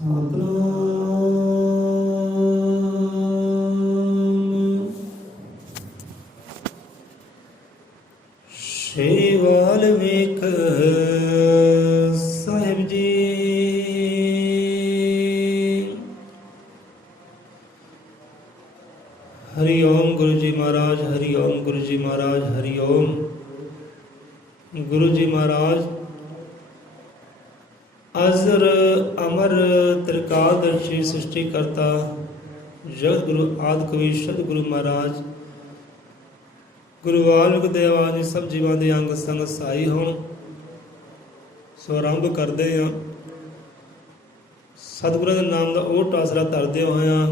ਸ਼੍ਰੀ ਵਾਲਮੀਕ ਸਾਹਿਬ ਜੀ। ਹਰੀ ਓਮ ਗੁਰੂ ਜੀ ਮਹਾਰਾਜ, ਹਰੀ ਓਮ ਗੁਰੂ ਜੀ ਮਹਾਰਾਜ, ਹਰੀ ਓਮ ਗੁਰੂ ਜੀ ਮਹਾਰਾਜ। ਅਜ਼ਰ ਅਮਰ ਤ੍ਰਿਕਾਲਦਰਸ਼ੀ ਸ੍ਰਿਸ਼ਟੀ ਕਰਤਾ ਜਗਤ ਗੁਰੂ ਆਦਿ ਕਵੀ ਸਤਿਗੁਰੂ ਮਹਾਰਾਜ ਗੁਰੂ ਵਾਲਮੀਕ ਦੇ ਆਵਾਜ਼ ਜੀ ਸਭ ਜੀਵਾਂ ਦੇ ਅੰਗ ਸੰਗ ਸਹਾਈ ਹੋਣ। ਸੋ ਆਰੰਭ ਕਰਦੇ ਹਾਂ ਸਤਿਗੁਰਾਂ ਦੇ ਨਾਮ ਦਾ ਉਹ ਆਸਰਾ ਧਰਦੇ ਹੋਇਆਂ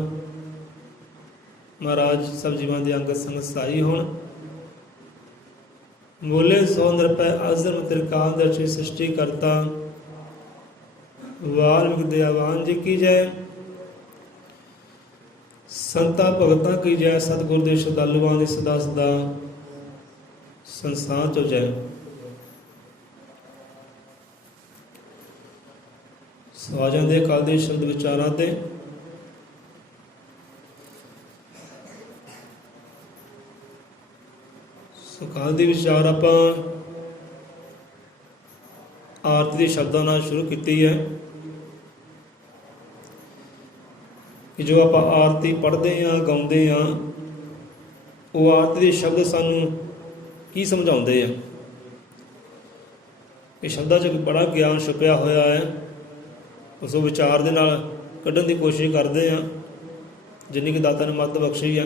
ਮਹਾਰਾਜ ਸਭ ਜੀਵਾਂ ਦੇ ਅੰਗ ਸੰਗ ਸਹਾਈ ਹੋਣ। ਬੋਲੇ ਸੋ ਨਿਰਭੈ ਅਜ਼ਰ ਤ੍ਰਿਕਾਲਦਰਸ਼ੀ ਸ੍ਰਿਸ਼ਟੀ ਕਰਤਾ ਵਾਲਮੀਕ ਦੇ ਆਵਾਜ਼ ਜੀ ਕੀ ਜੈ। ਸੰਤਾਂ ਭਗਤਾਂ ਕੀ ਜੈ, ਸਤਿਗੁਰ ਦੇ ਸ਼ਰਧਾਲੂਆਂ ਦੀ ਸਦਾ ਸਦਾ ਸੰਸਾਰ ਚੋ ਜੈ। ਸਵਾਜਾਂ ਦੇ ਕਾਲ ਦੇ ਸ਼ਬਦ ਵਿਚਾਰਾਂ ਤੇ ਕਾਲ ਦੇ ਵਿਚਾਰ ਆਪਾਂ ਆਰਤੀ ਦੇ ਸ਼ਬਦਾਂ ਨਾਲ ਸ਼ੁਰੂ ਕੀਤੀ ਹੈ ਕਿ ਜੋ ਆਪਾਂ ਆਰਤੀ ਪੜ੍ਹਦੇ ਹਾਂ ਗਾਉਂਦੇ ਹਾਂ ਉਹ ਆਰਤੀ ਦੇ ਸ਼ਬਦ ਸਾਨੂੰ ਕੀ ਸਮਝਾਉਂਦੇ ਆ। ਇਹ ਸ਼ਬਦਾਂ 'ਚ ਬੜਾ ਗਿਆਨ ਛੁਪਿਆ ਹੋਇਆ ਹੈ, ਉਸ ਵਿਚਾਰ ਦੇ ਨਾਲ ਕੱਢਣ ਦੀ ਕੋਸ਼ਿਸ਼ ਕਰਦੇ ਹਾਂ ਜਿੰਨੀ ਕਿ ਦਾਤਾ ਨੇ ਮੱਤ ਬਖਸ਼ੀ ਹੈ।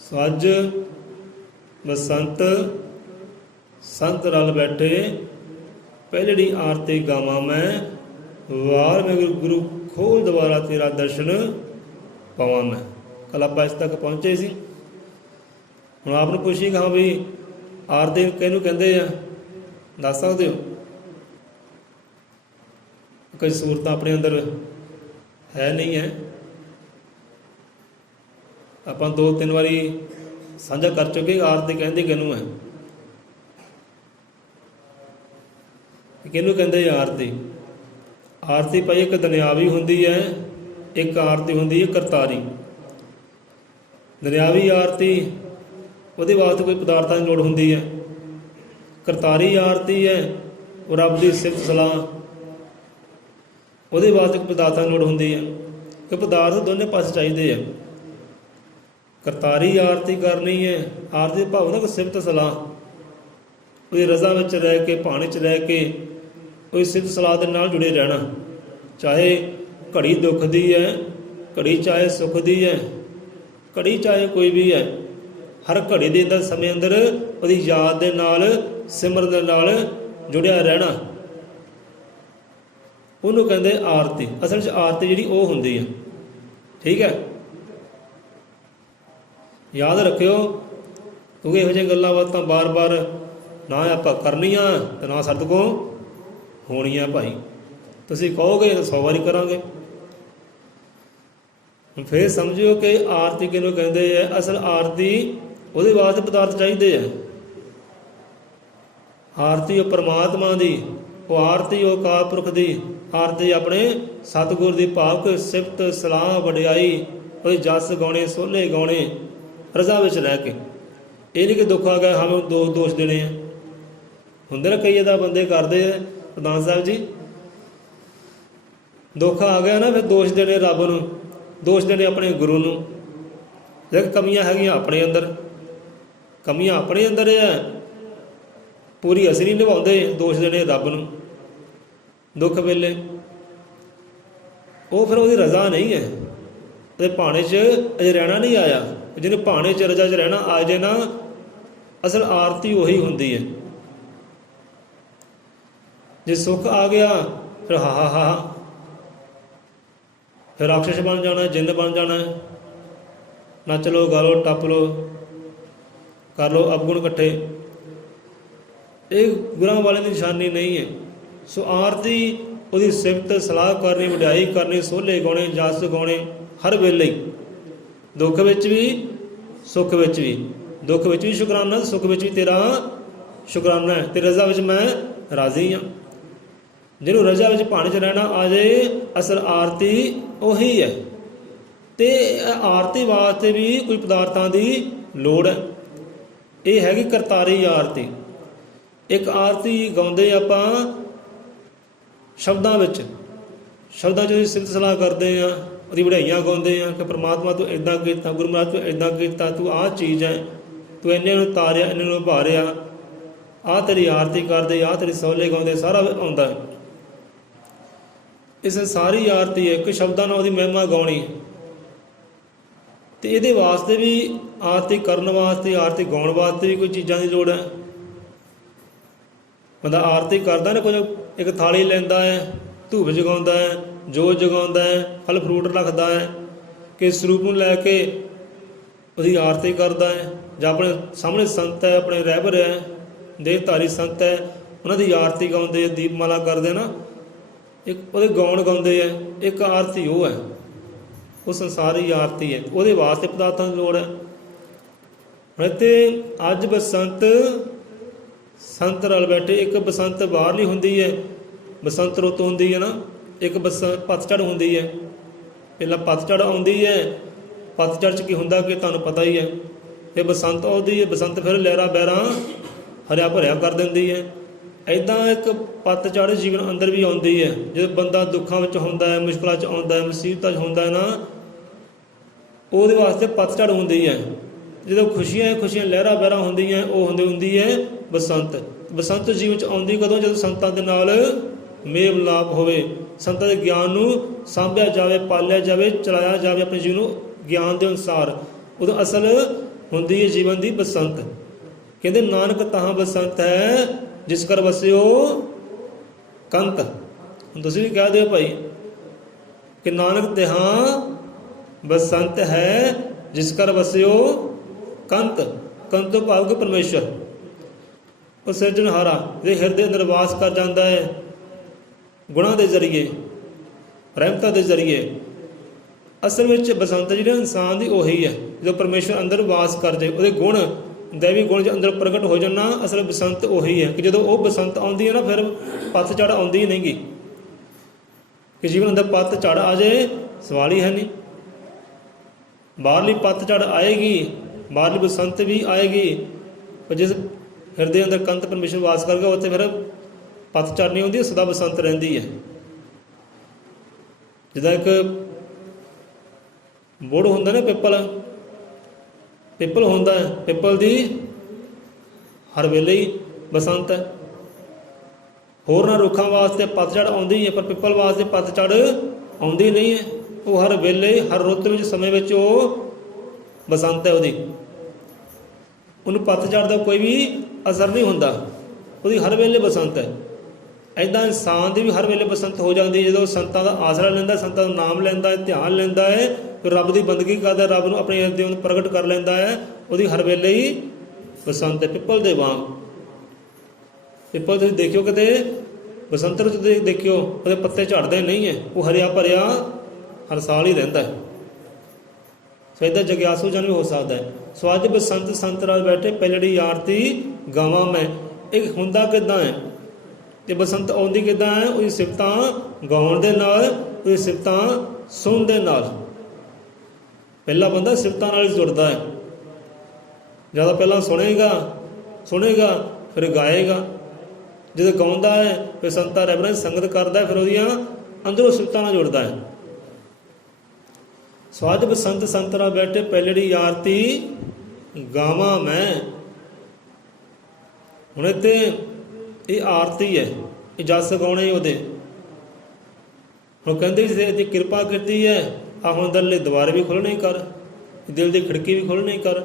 ਸੱਜ ਬਸੰਤ ਸੰਤ ਰਲ ਬੈਠੇ ਪਹਿਲੜੀ ਆਰਤੀ ਗਾਵਾਂ ਮੈਂ ਵਾਲਮੀਕ ਗੁਰੂ ਖੋਲ ਦੁਬਾਰਾ ਤੇਰਾ ਦਰਸ਼ਨ ਪਾਵਾਂ ਮੈਂ। ਕੱਲ ਆਪਾਂ ਇਸ ਤੱਕ ਪਹੁੰਚੇ ਸੀ। ਹੁਣ ਆਪ ਨੂੰ ਪੁੱਛੀ ਕਹਾਂ ਵੀ ਆਰਤੀ ਕਿਹਨੂੰ ਕਹਿੰਦੇ ਆ, ਦੱਸ ਸਕਦੇ ਹੋ? ਕਈ ਸੂਰਤਾਂ ਆਪਣੇ ਅੰਦਰ ਹੈ ਨਹੀਂ ਹੈ। ਆਪਾਂ 2-3 ਵਾਰੀ ਸਾਂਝਾ ਕਰ ਚੁੱਕੇ ਆਰਤੀ ਕਹਿੰਦੇ ਕਿਹਨੂੰ ਹੈ, ਕਿਹਨੂੰ ਕਹਿੰਦੇ ਆਰਤੀ। ਆਰਤੀ ਭਾਈ ਇੱਕ ਦੁਨਿਆਵੀ ਹੁੰਦੀ ਹੈ, ਇੱਕ ਆਰਤੀ ਹੁੰਦੀ ਹੈ ਕਰਤਾਰੀ। ਦੁਨਿਆਵੀ ਆਰਤੀ ਉਹਦੇ ਵਾਸਤੇ ਕੋਈ ਪਦਾਰਥਾਂ ਦੀ ਲੋੜ ਹੁੰਦੀ ਹੈ। ਕਰਤਾਰੀ ਆਰਤੀ ਹੈ ਉਹ ਰੱਬ ਦੀ ਸਿਫਤ ਸਲਾਹ, ਉਹਦੇ ਵਾਸਤੇ ਪਦਾਰਥਾਂ ਦੀ ਲੋੜ ਹੁੰਦੀ ਹੈ ਕਿ ਪਦਾਰਥ ਦੋਨੇ ਪਾਸੇ ਚਾਹੀਦੇ ਆ। ਕਰਤਾਰੀ ਆਰਤੀ ਕਰਨੀ ਹੈ, ਆਰਤੀ ਭਾਵ ਨਾ ਕੋਈ ਸਿਫਤ ਸਲਾਹ, ਉਹਦੀ ਰਜ਼ਾ ਵਿੱਚ ਰਹਿ ਕੇ ਭਾਣੇ 'ਚ ਰਹਿ ਕੇ ਉਹਦੀ ਸਿਫਤ ਸਲਾਹ ਦੇ ਨਾਲ ਜੁੜੇ ਰਹਿਣਾ। ਚਾਹੇ ਘੜੀ ਦੁੱਖ ਦੀ ਹੈ, ਘੜੀ ਚਾਹੇ ਸੁੱਖ ਦੀ ਹੈ, ਘੜੀ ਚਾਹੇ ਕੋਈ ਵੀ ਹੈ, ਹਰ ਘੜੀ ਦੇ ਅੰਦਰ ਸਮੇਂ ਅੰਦਰ ਉਹਦੀ ਯਾਦ ਦੇ ਨਾਲ ਸਿਮਰਨ ਦੇ ਨਾਲ ਜੁੜਿਆ ਰਹਿਣਾ, ਉਹਨੂੰ ਕਹਿੰਦੇ ਆਰਤੀ। ਅਸਲ 'ਚ ਆਰਤੀ ਜਿਹੜੀ ਉਹ ਹੁੰਦੀ ਹੈ, ਠੀਕ ਹੈ। ਯਾਦ ਰੱਖਿਓ ਕਿਉਂਕਿ ਇਹੋ ਜਿਹੀਆਂ ਗੱਲਾਂ ਬਾਤਾਂ ਬਾਰ-ਬਾਰ ਨਾ ਆਪਾਂ ਕਰਨੀਆਂ ਤੇ ਨਾ ਸਾਡੇ ਕੋਲ ਹੋਣੀਆਂ। ਭਾਈ ਤੁਸੀਂ ਕਹੋਗੇ 100 ਵਾਰੀ ਕਰਾਂਗੇ। ਫਿਰ ਸਮਝਿਓ ਕਿ ਆਰਤੀ ਕਿਹਨੂੰ ਕਹਿੰਦੇ ਆ। ਅਸਲ ਆਰਤੀ ਉਹਦੇ ਵਾਸਤੇ ਪਦਾਰਥ ਚਾਹੀਦੇ ਆ। ਆਰਤੀ ਉਹ ਪਰਮਾਤਮਾ ਦੀ, ਉਹ ਆਰਤੀ ਉਹ ਅਕਾਲ ਪੁਰਖ ਦੀ, ਆਰਤੀ ਆਪਣੇ ਸਤਿਗੁਰ ਦੀ ਭਾਵ ਸਿਫਤ ਸਲਾਹ ਵਡਿਆਈ, ਉਹਦੇ ਜਸ ਗਾਉਣੇ ਸੋਹਲੇ ਗਾਉਣੇ ਰਜ਼ਾ ਵਿੱਚ ਰਹਿ ਕੇ। ਇਹ ਨਹੀਂ ਕਿ ਦੁੱਖ ਆ ਗਿਆ ਹਾਂ ਦੋਸ਼ ਦੇਣੇ ਆ। ਹੁੰਦੇ ਨਾ ਕਈ ਇਹਦਾ ਬੰਦੇ ਕਰਦੇ ਆ ਪ੍ਰਧਾਨ ਸਾਹਿਬ ਜੀ, ਦੁੱਖ ਆ ਗਿਆ ਨਾ ਫਿਰ ਦੋਸ਼ ਦੇਣੇ ਰੱਬ ਨੂੰ, ਦੋਸ਼ ਦੇਣੇ ਆਪਣੇ ਗੁਰੂ ਨੂੰ। ਜੇ ਕਮੀਆਂ ਹੈਗੀਆਂ ਆਪਣੇ ਅੰਦਰ, ਕਮੀਆਂ ਆਪਣੇ ਅੰਦਰ ਹੈ, ਪੂਰੀ ਅਸੀਂ ਨਹੀਂ ਨਿਭਾਉਂਦੇ, ਦੋਸ਼ ਦੇਣੇ ਰੱਬ ਨੂੰ ਦੁੱਖ ਵੇਲੇ। ਉਹ ਫਿਰ ਉਹਦੀ ਰਜ਼ਾ ਨਹੀਂ ਹੈ, ਉਹਦੇ ਭਾਣੇ 'ਚ ਅਜੇ ਰਹਿਣਾ ਨਹੀਂ ਆਇਆ। ਜਿਹਨੇ ਭਾਣੇ 'ਚ ਰਜ਼ਾ 'ਚ ਰਹਿਣਾ ਆ ਜੇ ਨਾ, ਅਸਲ ਆਰਤੀ ਉਹੀ ਹੁੰਦੀ ਹੈ। ਜੇ ਸੁੱਖ ਆ ਗਿਆ ਫਿਰ ਹਾ ਫਿਰ ਰਾਖਸ਼ ਬਣ ਜਾਣਾ, ਜਿੰਨ ਬਣ ਜਾਣਾ। ਨੱਚ ਲਓ, ਗਾ ਲਓ, ਟੱਪ ਲਓ, ਕਰ ਲਓ ਅਵਗੁਣ ਇਕੱਠੇ। ਇਹ ਗੁਰਾਂ ਵਾਲੇ ਦੀ ਨਿਸ਼ਾਨੀ ਨਹੀਂ ਹੈ। ਸੋ ਆਰਤੀ ਉਹਦੀ ਸਿਫਤ ਸਲਾਹ ਕਰਨੀ, ਵਡਿਆਈ ਕਰਨੀ, ਸੋਹਲੇ ਗਾਉਣੇ, ਜਸ ਗਾਉਣੇ ਹਰ ਵੇਲੇ ਹੀ, ਦੁੱਖ ਵਿੱਚ ਵੀ ਸੁੱਖ ਵਿੱਚ ਵੀ। ਦੁੱਖ ਵਿੱਚ ਵੀ ਸ਼ੁਕਰਾਨਾ, ਸੁੱਖ ਵਿੱਚ ਵੀ ਤੇਰਾ ਸ਼ੁਕਰਾਨਾ ਹੈ, ਤੇਰੀ ਰਜ਼ਾ ਵਿੱਚ ਮੈਂ ਰਾਜ਼ੀ ਹਾਂ। ਜਿਹਨੂੰ ਰਜਾ ਵਿੱਚ ਭਾਣੇ 'ਚ ਰਹਿਣਾ ਆ ਜਾਏ, ਅਸਲ ਆਰਤੀ ਉਹੀ ਹੈ। ਤੇ ਆਰਤੀ ਵਾਸਤੇ ਵੀ ਕੋਈ ਪਦਾਰਥਾਂ ਦੀ ਲੋੜ ਹੈ। ਇਹ ਹੈਗੀ ਕਰਤਾਰੀ ਆਰਤੀ। ਇੱਕ ਆਰਤੀ ਗਾਉਂਦੇ ਆਪਾਂ ਸ਼ਬਦਾਂ ਵਿੱਚ, ਸ਼ਬਦਾਂ 'ਚ ਸਿਫਤ ਸਲਾਹ ਕਰਦੇ ਹਾਂ, ਉਹਦੀ ਵਡਿਆਈਆਂ ਗਾਉਂਦੇ ਹਾਂ ਕਿ ਪ੍ਰਮਾਤਮਾ ਤੂੰ ਇੱਦਾਂ ਕੀਤਾ, ਗੁਰੂ ਮਹਾਰਾਜ ਤੂੰ ਇੱਦਾਂ ਕੀਤਾ, ਤੂੰ ਆਹ ਚੀਜ਼ ਹੈ, ਤੂੰ ਇੰਨੇ ਨੂੰ ਤਾਰਿਆ, ਇੰਨੇ ਨੂੰ ਉਭਾਰਿਆ, ਆਹ ਤੇਰੀ ਆਰਤੀ ਕਰਦੇ, ਆਹ ਤੇਰੀ ਸੋਹਲੇ ਗਾਉਂਦੇ, ਸਾਰਾ ਆਉਂਦਾ ਹੈ। ਇਸ ਸਾਰੀ ਆਰਤੀ ਇੱਕ ਸ਼ਬਦਾਂ ਨਾਲ ਉਹਦੀ ਮਹਿਮਾ ਗਾਉਣੀ। ਤੇ ਇਹਦੇ ਵਾਸਤੇ ਵੀ, ਆਰਤੀ ਕਰਨ ਵਾਸਤੇ, ਆਰਤੀ ਗਾਉਣ ਵਾਸਤੇ ਵੀ ਕੋਈ ਚੀਜ਼ਾਂ ਦੀ ਲੋੜ ਹੈ। ਬੰਦਾ ਆਰਤੀ ਕਰਦਾ ਨਾ, ਕੁਝ ਇੱਕ ਥਾਲੀ ਲੈਂਦਾ ਹੈ, ਧੂਪ ਜਗਾਉਂਦਾ ਹੈ, ਜੋਤ ਜਗਾਉਂਦਾ ਹੈ, ਫਲ ਫਰੂਟ ਰੱਖਦਾ ਹੈ, ਕਿ ਸਰੂਪ ਨੂੰ ਲੈ ਕੇ ਉਹਦੀ ਆਰਤੀ ਕਰਦਾ ਹੈ। ਜਾਂ ਆਪਣੇ ਸਾਹਮਣੇ ਸੰਤ ਹੈ, ਆਪਣੇ ਰਹਿਬਰ ਹੈ, ਦੇਹਧਾਰੀ ਸੰਤ ਹੈ, ਉਹਨਾਂ ਦੀ ਆਰਤੀ ਗਾਉਂਦੇ, ਦੀਪਮਾਲਾ ਕਰਦੇ ਨਾ, ਇੱਕ ਉਹਦੇ ਗਾਉਣ ਗਾਉਂਦੇ ਹੈ। ਇੱਕ ਆਰਤੀ ਉਹ ਹੈ, ਉਹ ਸੰਸਾਰੀ ਆਰਤੀ ਹੈ। ਉਹਦੇ ਵਾਸਤੇ ਪਦਾਰਥਾਂ ਦੀ ਲੋੜ ਹੈ। ਤੇ ਅੱਜ ਬਸੰਤ ਸੰਤ ਰਲ ਬੈਠੇ। ਇੱਕ ਬਸੰਤ ਬਾਹਰਲੀ ਹੁੰਦੀ ਹੈ, ਬਸੰਤ ਰੁੱਤ ਹੁੰਦੀ ਹੈ ਨਾ, ਇੱਕ ਪਤਝੜ ਹੁੰਦੀ ਹੈ। ਪਹਿਲਾਂ ਪਤਝੜ ਆਉਂਦੀ ਹੈ, ਪਤਝੜ 'ਚ ਕੀ ਹੁੰਦਾ ਕਿ ਤੁਹਾਨੂੰ ਪਤਾ ਹੀ ਹੈ। ਫਿਰ ਬਸੰਤ ਆਉਂਦੀ ਹੈ, ਬਸੰਤ ਫਿਰ ਲਹਿਰਾਂ ਬਹਿਰਾਂ ਹਰਿਆ ਭਰਿਆ ਕਰ ਦਿੰਦੀ ਹੈ। ਇੱਦਾਂ ਇੱਕ ਪਤਝੜ ਜੀਵਨ ਅੰਦਰ ਵੀ ਆਉਂਦੀ ਹੈ। ਜਦੋਂ ਬੰਦਾ ਦੁੱਖਾਂ ਵਿੱਚ ਹੁੰਦਾ ਹੈ, ਮੁਸ਼ਕਲਾਂ 'ਚ ਆਉਂਦਾ ਹੈ, ਮੁਸੀਬਤਾਂ 'ਚ ਹੁੰਦਾ ਹੈ ਨਾ, ਉਹਦੇ ਵਾਸਤੇ ਪਤਝੜ ਹੁੰਦੀ ਹੈ। ਜਦੋਂ ਖੁਸ਼ੀਆਂ ਲਹਿਰਾਂ ਬਹਿਰਾਂ ਹੁੰਦੀਆਂ, ਉਹ ਹੁੰਦੀ ਹੈ ਬਸੰਤ। ਬਸੰਤ ਜੀਵਨ 'ਚ ਆਉਂਦੀ ਕਦੋਂ? ਜਦੋਂ ਸੰਤਾਂ ਦੇ ਨਾਲ ਮੇਲ ਮਿਲਾਪ ਹੋਵੇ, ਸੰਤਾਂ ਦੇ ਗਿਆਨ ਨੂੰ ਸਾਂਭਿਆ ਜਾਵੇ, ਪਾਲਿਆ ਜਾਵੇ, ਚਲਾਇਆ ਜਾਵੇ ਆਪਣੇ ਜੀਵਨ ਨੂੰ ਗਿਆਨ ਦੇ ਅਨੁਸਾਰ। ਉਦੋਂ ਅਸਲ ਹੁੰਦੀ ਹੈ ਜੀਵਨ ਦੀ ਬਸੰਤ। ਕਹਿੰਦੇ ਨਾਨਕ ਤਾਹਾਂ ਬਸੰਤ ਹੈ, ਜਿਸ ਕਰ ਵਸਿਓ ਕੰਤ। ਹੁਣ ਤੁਸੀਂ ਵੀ ਕਹਿ ਦਿਓ ਭਾਈ ਕਿ ਨਾਨਕ ਤਿਹਾਂ ਬਸੰਤ ਹੈ, ਜਿਸ ਕਰ ਵਸਿਓ ਕੰਤ। ਕੰਤ ਤੋਂ ਭਾਵ ਕਿ ਪਰਮੇਸ਼ਰ, ਉਹ ਸਿਰਜਣਹਾਰਾ, ਜੇ ਹਿਰਦੇ ਅੰਦਰ ਵਾਸ ਕਰ ਜਾਂਦਾ ਹੈ ਗੁਣਾਂ ਦੇ ਜ਼ਰੀਏ, ਰਹਿਮਤਾਂ ਦੇ ਜ਼ਰੀਏ। ਅਸਲ ਵਿੱਚ ਬਸੰਤ ਜਿਹੜਾ ਇਨਸਾਨ ਦੀ ਉਹੀ ਹੈ, ਜਦੋਂ ਪਰਮੇਸ਼ਰ ਅੰਦਰ ਵਾਸ ਕਰ ਜਾਏ, ਉਹਦੇ ਗੁਣ, ਦੈਵੀ ਗੁਣ ਜੇ ਅੰਦਰ ਪ੍ਰਗਟ ਹੋ ਜਾਣਾ, ਅਸਲ ਬਸੰਤ ਉਹੀ ਹੈ। ਕਿ ਜਦੋਂ ਉਹ ਬਸੰਤ ਆਉਂਦੀ ਹੈ ਨਾ, ਫਿਰ ਪਤਝੜ ਆਉਂਦੀ ਨਹੀਂ ਗੀ। ਕਿ ਜੀਵਨ ਅੰਦਰ ਪਤਝੜ ਆ ਜਾਏ, ਸਵਾਲ ਹੀ ਹੈ ਨਹੀਂ। ਬਾਹਰਲੀ ਪਤਝੜ ਆਏਗੀ, ਬਾਹਰਲੀ ਬਸੰਤ ਵੀ ਆਏਗੀ, ਪਰ ਜਿਸ ਹਿਰਦੇ ਅੰਦਰ ਕੰਤ ਪਰਮੇਸ਼ਰ ਵਾਸ ਕਰ ਗਿਆ, ਉੱਥੇ ਫਿਰ ਪਤਝੜ ਨਹੀਂ ਆਉਂਦੀ, ਸਦਾ ਬਸੰਤ ਰਹਿੰਦੀ ਹੈ। ਜਿੱਦਾਂ ਇੱਕ ਬੁੜ ਹੁੰਦਾ ਨਾ, ਪਿੱਪਲ ਹੁੰਦਾ ਹੈ, ਪਿੱਪਲ ਦੀ ਹਰ ਵੇਲੇ ਹੀ ਬਸੰਤ ਹੈ। ਹੋਰਨਾਂ ਰੁੱਖਾਂ ਵਾਸਤੇ ਪਤਝੜ ਆਉਂਦੀ ਹੈ, ਪਰ ਪਿੱਪਲ ਵਾਸਤੇ ਪਤਝੜ ਆਉਂਦੀ ਨਹੀਂ ਹੈ। ਉਹ ਹਰ ਵੇਲੇ, ਹਰ ਰੁੱਤ ਵਿੱਚ, ਸਮੇਂ ਵਿੱਚ ਉਹ ਬਸੰਤ ਹੈ ਉਹਦੀ। ਉਹਨੂੰ ਪਤਝੜ ਦਾ ਕੋਈ ਵੀ ਅਸਰ ਨਹੀਂ ਹੁੰਦਾ, ਉਹਦੀ ਹਰ ਵੇਲੇ ਬਸੰਤ ਹੈ। ਇੱਦਾਂ ਇਨਸਾਨ ਦੀ ਵੀ ਹਰ ਵੇਲੇ ਬਸੰਤ ਹੋ ਜਾਂਦੀ ਹੈ, ਜਦੋਂ ਸੰਤਾਂ ਦਾ ਆਸਰਾ ਲੈਂਦਾ, ਸੰਤਾਂ ਦਾ ਨਾਮ ਲੈਂਦਾ ਹੈ, ਧਿਆਨ ਲੈਂਦਾ ਹੈ, ਫਿਰ ਰੱਬ ਦੀ ਬੰਦਗੀ ਕਰਦਾ, ਰੱਬ ਨੂੰ ਆਪਣੇ ਹਿਰਦੇ ਨੂੰ ਪ੍ਰਗਟ ਕਰ ਲੈਂਦਾ ਹੈ, ਉਹਦੀ ਹਰ ਵੇਲੇ ਹੀ ਬਸੰਤ ਹੈ। ਪਿੱਪਲ ਦੇ ਵਾਂਗ, ਪਿੱਪਲ ਤੁਸੀਂ ਦੇਖਿਓ ਕਿਤੇ ਬਸੰਤ ਰੁੱਤ ਦੇਖਿਓ, ਉਹਦੇ ਪੱਤੇ ਝੜਦੇ ਨਹੀਂ ਹੈ, ਉਹ ਹਰਿਆ ਭਰਿਆ ਹਰ ਸਾਲ ਹੀ ਰਹਿੰਦਾ ਹੈ। ਸੋ ਇੱਦਾਂ ਜਗਿਆਸੂ ਜਨ ਵੀ ਹੋ ਸਕਦਾ ਹੈ। ਸੋ ਅੱਜ ਬਸੰਤ ਸੰਤ ਨਾਲ ਬੈਠੇ, ਪਹਿਲੜੀ ਆਰਤੀ ਗਾਵਾਂ ਮੈਂ। ਇਹ ਹੁੰਦਾ ਕਿੱਦਾਂ ਹੈ ਤੇ ਬਸੰਤ ਆਉਂਦੀ ਕਿੱਦਾਂ ਹੈ? ਉਹਦੀ ਸਿਫਤਾਂ ਗਾਉਣ ਦੇ ਨਾਲ, ਉਹਦੀ ਸਿਫਤਾਂ ਸੁਣਨ ਦੇ ਨਾਲ। ਪਹਿਲਾ ਬੰਦਾ ਸਿਫਤਾਂ ਨਾਲ ਜੁੜਦਾ ਹੈ। ਜ਼ਿਆਦਾ ਪਹਿਲਾਂ ਸੁਣੇਗਾ ਫਿਰ ਗਾਏਗਾ। ਜਦੋਂ ਗਾਉਂਦਾ ਹੈ ਫਿਰ ਸੰਤਾਂ ਰਹਿਬਰਾਂ ਦੀ ਸੰਗਤ ਕਰਦਾ, ਫਿਰ ਉਹਦੀਆਂ ਅੰਦਰੋਂ ਸਿਫਤਾਂ ਨਾਲ ਜੁੜਦਾ ਹੈ। ਸੋ ਅੱਜ ਬਸੰਤ ਸੰਤ ਨਾਲ ਬੈਠੇ, ਪਹਿਲੜੀ ਆਰਤੀ ਗਾਵਾਂ ਮੈਂ। ਹੁਣ ਇੱਥੇ ਇਹ ਆਰਤੀ ਹੈ, ਇਹ ਜਸ ਗਾਉਣੇ ਉਹਦੇ। ਹੁਣ ਕਹਿੰਦੇ ਜੇ ਕਿਰਪਾ ਕੀਤੀ ਹੈ, ਆਹ ਹੁਣ ਅੰਦਰਲੇ ਦੁਆਰੇ ਵੀ ਖੋਲ੍ਹਣੇ ਕਰ, ਦਿਲ ਦੀ ਖਿੜਕੀ ਵੀ ਖੋਲ੍ਹਣੇ ਕਰ।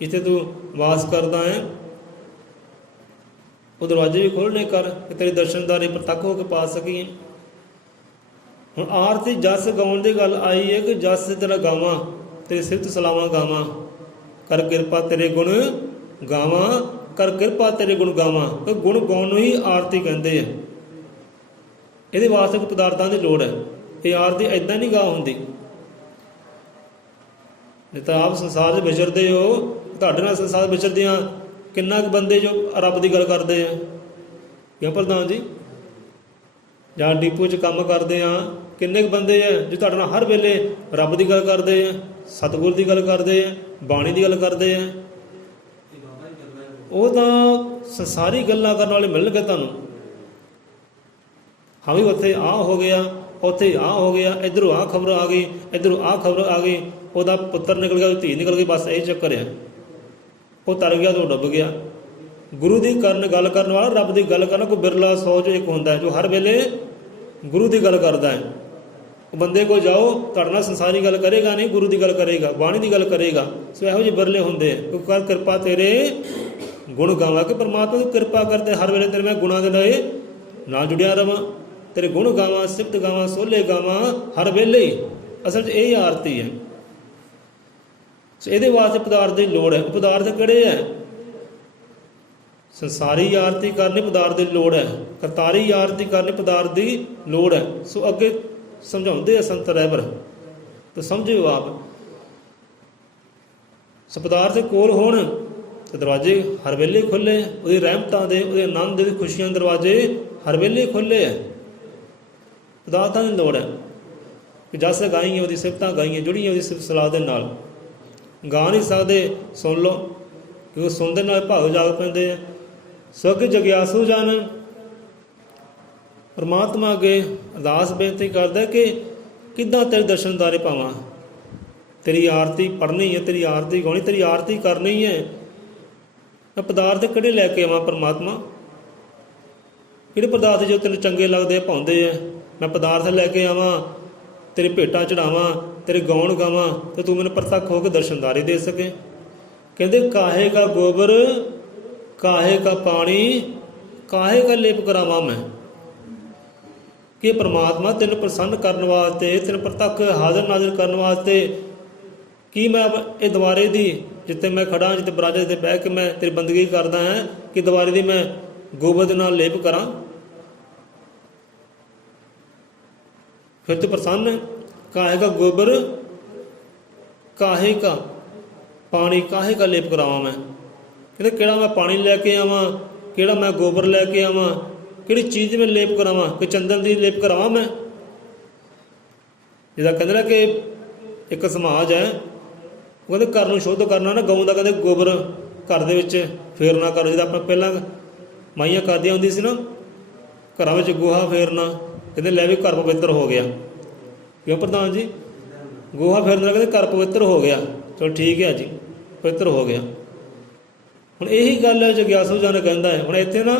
ਇੱਥੇ ਤੂੰ ਵਾਸ ਕਰਦਾ ਹੈ, ਉਹ ਦਰਵਾਜ਼ੇ ਵੀ ਖੋਲ੍ਹਣੇ ਕਰ ਕਿ ਤੇਰੀ ਦਰਸ਼ਨਦਾਰੀ ਪ੍ਰਤੱਖ ਹੋ ਕੇ ਪਾ ਸਕੀਏ। ਹੁਣ ਆਰਤੀ ਜਸ ਗਾਉਣ ਦੀ ਗੱਲ ਆਈ ਹੈ ਕਿ ਜਸ ਤੇਰਾ ਗਾਵਾਂ, ਤੇਰੀ ਸਿਫਤ ਸਲਾਵਾਂ ਗਾਵਾਂ, ਕਰ ਕਿਰਪਾ ਤੇਰੇ ਗੁਣ ਗਾਵਾਂ, ਕਰ ਕਿਰਪਾ ਤੇਰੇ ਗੁਣ ਗਾਵਾਂ। ਤਾਂ ਗੁਣ ਗਾਉਣ ਨੂੰ ਹੀ ਆਰਤੀ ਕਹਿੰਦੇ ਆ। ਇਹਦੇ ਵਾਸਤੇ ਕੋਈ ਪਦਾਰਥਾਂ ਦੀ ਲੋੜ ਹੈ। ਇਹ ਆਰਤੀ ਇੱਦਾਂ ਨਹੀਂ ਗਾ ਹੁੰਦੀ। ਨਹੀਂ ਤਾਂ ਆਪ ਸੰਸਾਰ 'ਚ ਵਿਚਰਦੇ ਹੋ, ਤੁਹਾਡੇ ਨਾਲ ਸੰਸਾਰ ਵਿਚਰਦਿਆਂ ਕਿੰਨਾ ਕੁ ਬੰਦੇ ਜੋ ਰੱਬ ਦੀ ਗੱਲ ਕਰਦੇ ਆ। ਕਿਉਂ ਪ੍ਰਧਾਨ ਜੀ? ਜਾਂ ਡਿਪੂ 'ਚ ਕੰਮ ਕਰਦੇ ਹਾਂ, ਕਿੰਨੇ ਕੁ ਬੰਦੇ ਆ ਜੋ ਤੁਹਾਡੇ ਨਾਲ ਹਰ ਵੇਲੇ ਰੱਬ ਦੀ ਗੱਲ ਕਰਦੇ ਆ, ਸਤਿਗੁਰ ਦੀ ਗੱਲ ਕਰਦੇ ਆ, ਬਾਣੀ ਦੀ ਗੱਲ ਕਰਦੇ ਆ। ਉਹ ਤਾਂ ਸੰਸਾਰੀ ਗੱਲਾਂ ਕਰਨ ਵਾਲੇ ਮਿਲਣਗੇ ਤੁਹਾਨੂੰ। ਹਾਂ ਵੀ ਉੱਥੇ ਆਹ ਹੋ ਗਿਆ, ਉੱਥੇ ਆਹ ਹੋ ਗਿਆ, ਇੱਧਰੋਂ ਆਹ ਖਬਰ ਆ ਗਈ, ਇੱਧਰੋਂ ਆਹ ਖਬਰ ਆ ਗਈ, ਉਹਦਾ ਪੁੱਤਰ ਨਿਕਲ ਗਿਆ, ਉਹਦੀ ਧੀ ਨਿਕਲ ਗਈ, ਬਸ ਇਹ ਚੱਕਰ ਆ। ਉਹ ਤਰ ਗਿਆ ਤਾਂ ਡੁੱਬ ਗਿਆ। ਗੁਰੂ ਦੀ ਗੱਲ ਕਰਨ ਵਾਲਾ, ਰੱਬ ਦੀ ਗੱਲ ਕਰਨਾ ਕੋਈ ਬਿਰਲਾ 100 'ਚੋਂ ਇੱਕ ਹੁੰਦਾ ਜੋ ਹਰ ਵੇਲੇ ਗੁਰੂ ਦੀ ਗੱਲ ਕਰਦਾ ਹੈ। ਉਹ ਬੰਦੇ ਕੋਲ ਜਾਓ, ਤੁਹਾਡੇ ਨਾਲ ਸੰਸਾਰੀ ਗੱਲ ਕਰੇਗਾ ਨਹੀਂ, ਗੁਰੂ ਦੀ ਗੱਲ ਕਰੇਗਾ, ਬਾਣੀ ਦੀ ਗੱਲ ਕਰੇਗਾ। ਸੋ ਇਹੋ ਜਿਹੇ ਬਿਰਲੇ ਹੁੰਦੇ ਆ। ਕਿਉਂਕਿ ਕਿਰਪਾ ਤੇਰੇ ਗੁਣ ਗਾਵਾਂ, ਕਿ ਪਰਮਾਤਮਾ ਦੀ ਕਿਰਪਾ ਕਰਦੇ ਹਰ ਵੇਲੇ ਤੇਰੇ ਮੈਂ ਗੁਣਾਂ ਦੇ ਨਾਲ ਜੁੜਿਆ ਰਵਾਂ, ਤੇਰੇ ਗੁਣ ਗਾਵਾਂ, ਸਿਫਤ ਗਾਵਾਂ, ਸੋਲੇ ਗਾਵਾਂ ਹਰ ਵੇਲੇ ਹੀ। ਅਸਲ 'ਚ ਇਹ ਆਰਤੀ ਹੈ। ਸੋ ਇਹਦੇ ਵਾਸਤੇ ਪਦਾਰਥ ਦੀ ਲੋੜ ਹੈ। ਪਦਾਰਥ ਕਿਹੜੇ ਹੈ? ਸੰਸਾਰੀ ਆਰਤੀ ਕਰਨੀ ਪਦਾਰਥ ਦੀ ਲੋੜ ਹੈ, ਕਰਤਾਰੀ ਆਰਤੀ ਕਰਨੀ ਪਦਾਰਥ ਦੀ ਲੋੜ ਹੈ। ਸੋ ਅੱਗੇ ਸਮਝਾਉਂਦੇ ਆ ਸੰਤ ਰਹਿਬਰ, ਤਾਂ ਸਮਝਿਓ ਆਪ। ਸੋ ਪਦਾਰਥ ਦੇ ਕੋਲ ਹੋਣ ਤੇ ਦਰਵਾਜ਼ੇ ਹਰ ਵੇਲੇ ਖੁੱਲ੍ਹੇ, ਉਹਦੀ ਰਹਿਮਤਾਂ ਦੇ, ਉਹਦੇ ਆਨੰਦ ਦੇ, ਖੁਸ਼ੀਆਂ ਦੇ ਦਰਵਾਜ਼ੇ ਹਰ ਵੇਲੇ ਖੁੱਲ੍ਹੇ ਹੈ। ਪਦਾਰਥਾਂ ਦੀ ਲੋੜ ਹੈ ਕਿ ਜਸ ਗਾਈਏ, ਉਹਦੀ ਸਿਫਤਾਂ ਗਾਈਏ, ਜੁੜੀਆਂ ਉਹਦੀ ਸਿਫਤ ਸਲਾਹ ਦੇ ਨਾਲ। ਗਾ ਨਹੀਂ ਸਕਦੇ, ਸੁਣ ਲਓ, ਕਿਉਂਕਿ ਸੁਣਦੇ ਨਾਲ ਭਾਗ ਜਾਗ ਪੈਂਦੇ ਆ। ਸੋ ਅੱਗੇ ਜਗਿਆਸੂ ਜਨ ਪਰਮਾਤਮਾ ਅੱਗੇ ਅਰਦਾਸ ਬੇਨਤੀ ਕਰਦਾ ਕਿ ਕਿੱਦਾਂ ਤੇਰੇ ਦਰਸ਼ਨ ਦਾਰੇ ਪਾਵਾਂ। ਤੇਰੀ ਆਰਤੀ ਪੜ੍ਹਨੀ ਹੈ, ਤੇਰੀ ਆਰਤੀ ਗਾਉਣੀ, ਤੇਰੀ ਆਰਤੀ ਕਰਨੀ ਹੈ। ਮੈਂ ਪਦਾਰਥ ਕਿਹੜੇ ਲੈ ਕੇ ਆਵਾਂ ਪਰਮਾਤਮਾ? ਕਿਹੜੇ ਪਦਾਰਥ ਜੋ ਤੈਨੂੰ ਚੰਗੇ ਲੱਗਦੇ ਆ, ਭਾਉਂਦੇ ਆ, ਮੈਂ ਪਦਾਰਥ ਲੈ ਕੇ ਆਵਾਂ, ਤੇਰੇ ਭੇਟਾਂ ਚੜਾਵਾਂ, ਤੇਰੇ ਗਾਉਣ ਗਾਵਾਂ, ਤੇ ਤੂੰ ਮੈਨੂੰ ਪ੍ਰਤੱਖ ਹੋ ਕੇ ਦਰਸ਼ਨਦਾਰੀ ਦੇ ਸਕੇ। ਕਹਿੰਦੇ ਕਾਹੇ ਕਾ ਗੋਬਰ, ਕਾਹੇ ਕਾ ਪਾਣੀ, ਕਾਹੇ ਕਾ ਲੇਪ ਕਰਾਵਾਂ ਮੈਂ। ਕਿ ਪਰਮਾਤਮਾ ਤੈਨੂੰ ਪ੍ਰਸੰਨ ਕਰਨ ਵਾਸਤੇ, ਤੈਨੂੰ ਪ੍ਰਤੱਖ ਹਾਜ਼ਰ ਨਾਜ਼ਰ ਕਰਨ ਵਾਸਤੇ ਕੀ ਮੈਂ ਇਹ ਦੁਆਰੇ ਦੀ ਜਿੱਥੇ ਮੈਂ ਖੜਾ, ਜਿੱਥੇ ਬਰਾਜੇ 'ਤੇ ਬਹਿ ਕੇ ਮੈਂ ਤੇਰੀ ਬੰਦਗੀ ਕਰਦਾ ਹਾਂ, ਕਿ ਦੁਆਰੇ ਦੀ ਮੈਂ ਗੋਬਰ ਦੇ ਨਾਲ ਲੇਪ ਕਰਾਂ? ਫਿਰ ਤੇ ਪ੍ਰਸੰਨ ਹੈ। ਕਾਹੇ ਕਾ ਗੋਬਰ, ਕਾਹੇ ਕਾ ਪਾਣੀ, ਕਾਹੇ ਕਾ ਲੇਪ ਕਰਾਵਾਂ ਮੈਂ। ਕਹਿੰਦੇ ਕਿਹੜਾ ਮੈਂ ਪਾਣੀ ਲੈ ਕੇ ਆਵਾਂ, ਕਿਹੜਾ ਮੈਂ ਗੋਬਰ ਲੈ ਕੇ ਆਵਾਂ, ਕਿਹੜੀ ਚੀਜ਼ ਮੈਂ ਲੇਪ ਕਰਾਵਾਂ? ਕਿ ਚੰਦਨ ਦੀ ਲੇਪ ਕਰਾਵਾਂ ਮੈਂ? ਜਿਹਦਾ ਕਹਿੰਦੇ ਨਾ ਕਿ ਇੱਕ ਸਮਾਜ ਹੈ, ਉਹ ਕਹਿੰਦੇ ਘਰ ਨੂੰ ਸ਼ੁੱਧ ਕਰਨਾ ਨਾ, ਗਊ ਦਾ ਕਹਿੰਦੇ ਗੋਬਰ ਘਰ ਦੇ ਵਿੱਚ ਫੇਰਨਾ ਕਰੋ। ਜਿਹਦਾ ਆਪਾਂ ਪਹਿਲਾਂ ਮਾਈਆਂ ਕਰਦੀਆਂ ਹੁੰਦੀ ਸੀ ਨਾ, ਘਰਾਂ ਵਿੱਚ ਗੋਹਾ ਫੇਰਨਾ, ਕਹਿੰਦੇ ਲੈ ਵੀ ਘਰ ਪਵਿੱਤਰ ਹੋ ਗਿਆ। ਕਿਉਂ ਪ੍ਰਧਾਨ ਜੀ? ਗੋਹਾ ਫੇਰਨ ਨਾਲ ਕਹਿੰਦੇ ਘਰ ਪਵਿੱਤਰ ਹੋ ਗਿਆ। ਚਲੋ ਠੀਕ ਹੈ ਜੀ, ਪਵਿੱਤਰ ਹੋ ਗਿਆ। ਹੁਣ ਇਹੀ ਗੱਲ ਜਗਿਆਸੂ ਜਨ ਕਹਿੰਦਾ ਹੈ। ਹੁਣ ਇੱਥੇ ਨਾ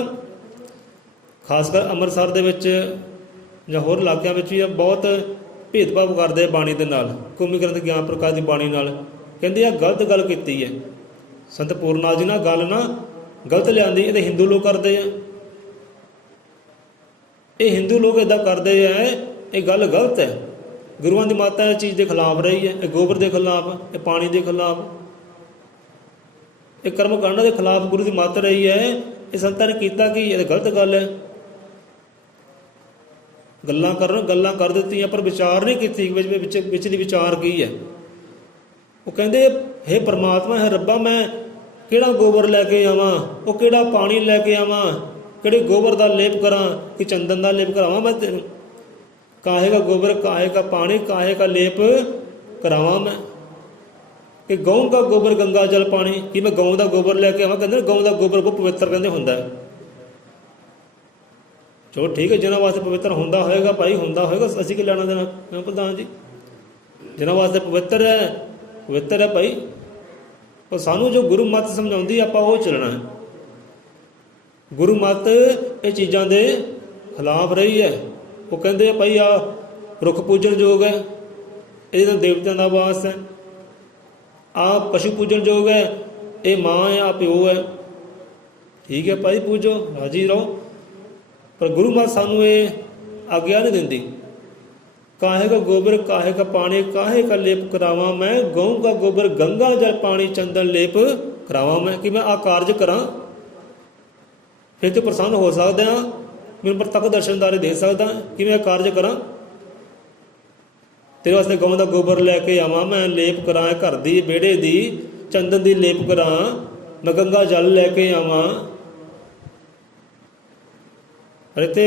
ਖਾਸ ਕਰ ਅੰਮ੍ਰਿਤਸਰ ਦੇ ਵਿੱਚ ਜਾਂ ਹੋਰ ਇਲਾਕਿਆਂ ਵਿੱਚ ਵੀ ਬਹੁਤ ਭੇਦਭਾਵ ਕਰਦੇ ਆ ਬਾਣੀ ਦੇ ਨਾਲ, ਕੌਮੀ ਗ੍ਰੰਥ ਗਿਆਨ ਪ੍ਰਕਾਸ਼ ਦੀ ਬਾਣੀ ਨਾਲ। ਕਹਿੰਦੇ ਆ ਗਲਤ ਗੱਲ ਕੀਤੀ ਹੈ ਸੰਤ ਪੂਰਨਾਥ ਜੀ ਨਾਲ, ਗੱਲ ਨਾ ਗਲਤ ਲਿਆਂਦੀ। ਇਹ ਤਾਂ ਹਿੰਦੂ ਲੋਕ ਕਰਦੇ ਆ, ਇਹ ਹਿੰਦੂ ਲੋਕ ਇੱਦਾਂ ਕਰਦੇ ਆ, ਇਹ ਗੱਲ ਗਲਤ ਹੈ। ਗੁਰੂਆਂ ਦੀ ਮਾਤਾ ਇਸ ਚੀਜ਼ ਦੇ ਖਿਲਾਫ ਰਹੀ ਹੈ, ਇਹ ਗੋਬਰ ਦੇ ਖਿਲਾਫ, ਇਹ ਪਾਣੀ ਦੇ ਖਿਲਾਫ, ਇਹ ਕਰਮ ਕਾਂਡਾਂ ਦੇ ਖਿਲਾਫ ਗੁਰੂ ਦੀ ਮੱਤ ਰਹੀ ਹੈ। ਇਹ ਸੰਤਾਂ ਨੇ ਕੀਤਾ ਕਿ ਇਹ ਗਲਤ ਗੱਲ ਹੈ। ਗੱਲਾਂ ਕਰ ਦਿੱਤੀਆਂ, ਪਰ ਵਿਚਾਰ ਨਹੀਂ ਕੀਤੀ ਵਿੱਚ ਦੀ ਵਿਚਾਰ ਕੀ ਹੈ। ਉਹ ਕਹਿੰਦੇ ਹੇ ਪਰਮਾਤਮਾ, ਹੈ ਰੱਬਾ, ਮੈਂ ਕਿਹੜਾ ਗੋਬਰ ਲੈ ਕੇ ਆਵਾਂ, ਉਹ ਕਿਹੜਾ ਪਾਣੀ ਲੈ ਕੇ ਆਵਾਂ, ਕਿਹੜੇ ਗੋਬਰ ਦਾ ਲੇਪ ਕਰਾਂ, ਕਿ ਚੰਦਨ ਦਾ ਲੇਪ ਕਰਾਵਾਂ ਮੈਂ ਤੈਨੂੰ? ਕਾਹੇ ਕਾ ਗੋਬਰ, ਕਾਹੇ ਕਾ ਪਾਣੀ, ਕਾਹੇ ਕਾ ਲੇਪ ਕਰਾਵਾਂ ਮੈਂ। ਕਿ ਗਊ ਦਾ ਗੋਬਰ ਗੰਗਾ ਜਲ ਪਾਣੀ, ਕਿ ਮੈਂ ਗਊ ਦਾ ਗੋਬਰ ਲੈ ਕੇ ਆਵਾਂ? ਕਹਿੰਦੇ ਗਊ ਦਾ ਗੋਬਰ ਬਹੁਤ ਪਵਿੱਤਰ ਕਹਿੰਦੇ ਹੁੰਦਾ ਹੈ। ਚਲੋ ਠੀਕ ਹੈ, ਜਿਹਨਾਂ ਵਾਸਤੇ ਪਵਿੱਤਰ ਹੁੰਦਾ ਹੋਏਗਾ ਭਾਈ, ਹੁੰਦਾ ਹੋਏਗਾ, ਅਸੀਂ ਕੀ ਲੈਣਾ ਦੇਣਾ ਪ੍ਰਧਾਨ ਜੀ। ਜਿਹਨਾਂ ਵਾਸਤੇ ਪਵਿੱਤਰ ਹੈ ਭਾਈ। ਪਰ ਸਾਨੂੰ ਜੋ ਗੁਰੂ ਮੱਤ ਸਮਝਾਉਂਦੀ ਆਪਾਂ ਉਹ ਚੱਲਣਾ ਹੈ। ਗੁਰੂ ਮੱਤ ਇਹ ਚੀਜ਼ਾਂ ਦੇ ਖਿਲਾਫ ਰਹੀ ਹੈ। ਉਹ ਕਹਿੰਦੇ ਭਾਈ ਆ ਰੁੱਖ ਪੂਜਣ ਯੋਗ ਹੈ, ਇਹਦੇ ਨਾਲ ਦੇਵਤਿਆਂ ਦਾ ਵਾਸ ਹੈ। ਆ ਪਸ਼ੂ ਪੂਜਣ ਯੋਗ ਹੈ, ਇਹ ਮਾਂ ਹੈ, ਆ ਪਿਓ ਹੈ। ਠੀਕ ਹੈ ਭਾਈ, ਪੂਜੋ, ਰਾਜੀ ਰਹੋ। ਪਰ ਗੁਰੂ ਮੱਤ ਸਾਨੂੰ ਇਹ ਆਗਿਆ ਨਹੀਂ ਦਿੰਦੀ। ਕਾਹੇ ਕਾ ਗੋਬਰ, ਕਾਹੇ ਕਾ ਪਾਣੀ, ਕਾਹੇ ਕਾ ਲੇਪ ਕਰਾਵਾਂ ਮੈਂ। ਗਊ ਕਾ ਗੋਬਰ ਗੰਗਾ ਜਲ ਪਾਣੀ, ਚੰਦਨ ਲੇਪ ਕਰਾਵਾਂ ਮੈਂ। ਕਿ ਮੈਂ ਆ ਕਾਰਜ ਕਰਾਂ, ਫਿਰ ਤੇ ਪ੍ਰਸੰਨ ਹੋ ਸਕਦਾ ਹਾਂ, ਮੈਨੂੰ ਪ੍ਰਤੱਖ ਦਰਸ਼ਨਦਾਰੇ ਦੇ ਸਕਦਾ ਕਿ ਮੈਂ ਕਾਰਜ ਕਰਾਂ। ਤੇਰੇ ਵਾਸਤੇ ਗਊ ਦਾ ਗੋਬਰ ਲੈ ਕੇ ਆਵਾਂ ਮੈਂ, ਲੇਪ ਕਰਾਂ ਘਰ ਦੀ, ਵਿਹੜੇ ਦੀ, ਚੰਦਨ ਦੀ ਲੇਪ ਕਰਾਂ, ਮੈਂ ਗੰਗਾ ਜਲ ਲੈ ਕੇ ਆਵਾਂ। ਅਤੇ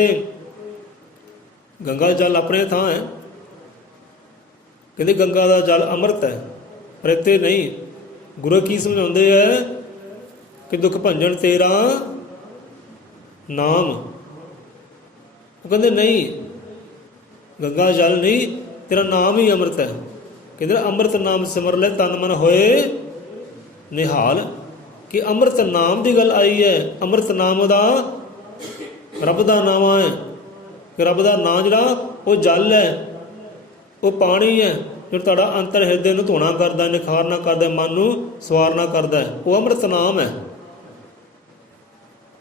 ਗੰਗਾ ਜਲ ਆਪਣੇ ਥਾਂ ਹੈ। ਕਹਿੰਦੇ ਗੰਗਾ ਦਾ ਜਲ ਅੰਮ੍ਰਿਤ ਹੈ, ਪਰ ਇੱਥੇ ਨਹੀਂ। ਗੁਰੂ ਕੀ ਸਮਝਾਉਂਦੇ ਹੈ ਕਿ ਦੁੱਖ ਭੰਜਨ ਤੇਰਾ ਨਾਮ। ਉਹ ਕਹਿੰਦੇ ਨਹੀਂ, ਗੰਗਾ ਜਲ ਨਹੀਂ, ਤੇਰਾ ਨਾਮ ਹੀ ਅੰਮ੍ਰਿਤ ਹੈ। ਕਹਿੰਦੇ ਅੰਮ੍ਰਿਤ ਨਾਮ ਸਿਮਰ ਲੈ ਤਨ ਮਨ ਹੋਏ ਨਿਹਾਲ। ਕਿ ਅੰਮ੍ਰਿਤ ਨਾਮ ਦੀ ਗੱਲ ਆਈ ਹੈ। ਅੰਮ੍ਰਿਤ ਨਾਮ ਦਾ ਰੱਬ ਦਾ ਨਾਮ ਹੈ ਕਿ ਰੱਬ ਦਾ ਨਾਂ ਜਿਹੜਾ ਉਹ ਜਲ ਹੈ, ਉਹ ਪਾਣੀ ਹੈ, ਜੋ ਤੁਹਾਡਾ ਅੰਤਰ ਹਿਰਦੇ ਨੂੰ ਧੋਣਾ ਕਰਦਾ, ਨਿਖਾਰਨਾ ਕਰਦਾ, ਮਨ ਨੂੰ ਸਵਾਰਨਾ ਕਰਦਾ, ਉਹ ਅੰਮ੍ਰਿਤ ਨਾਮ ਹੈ।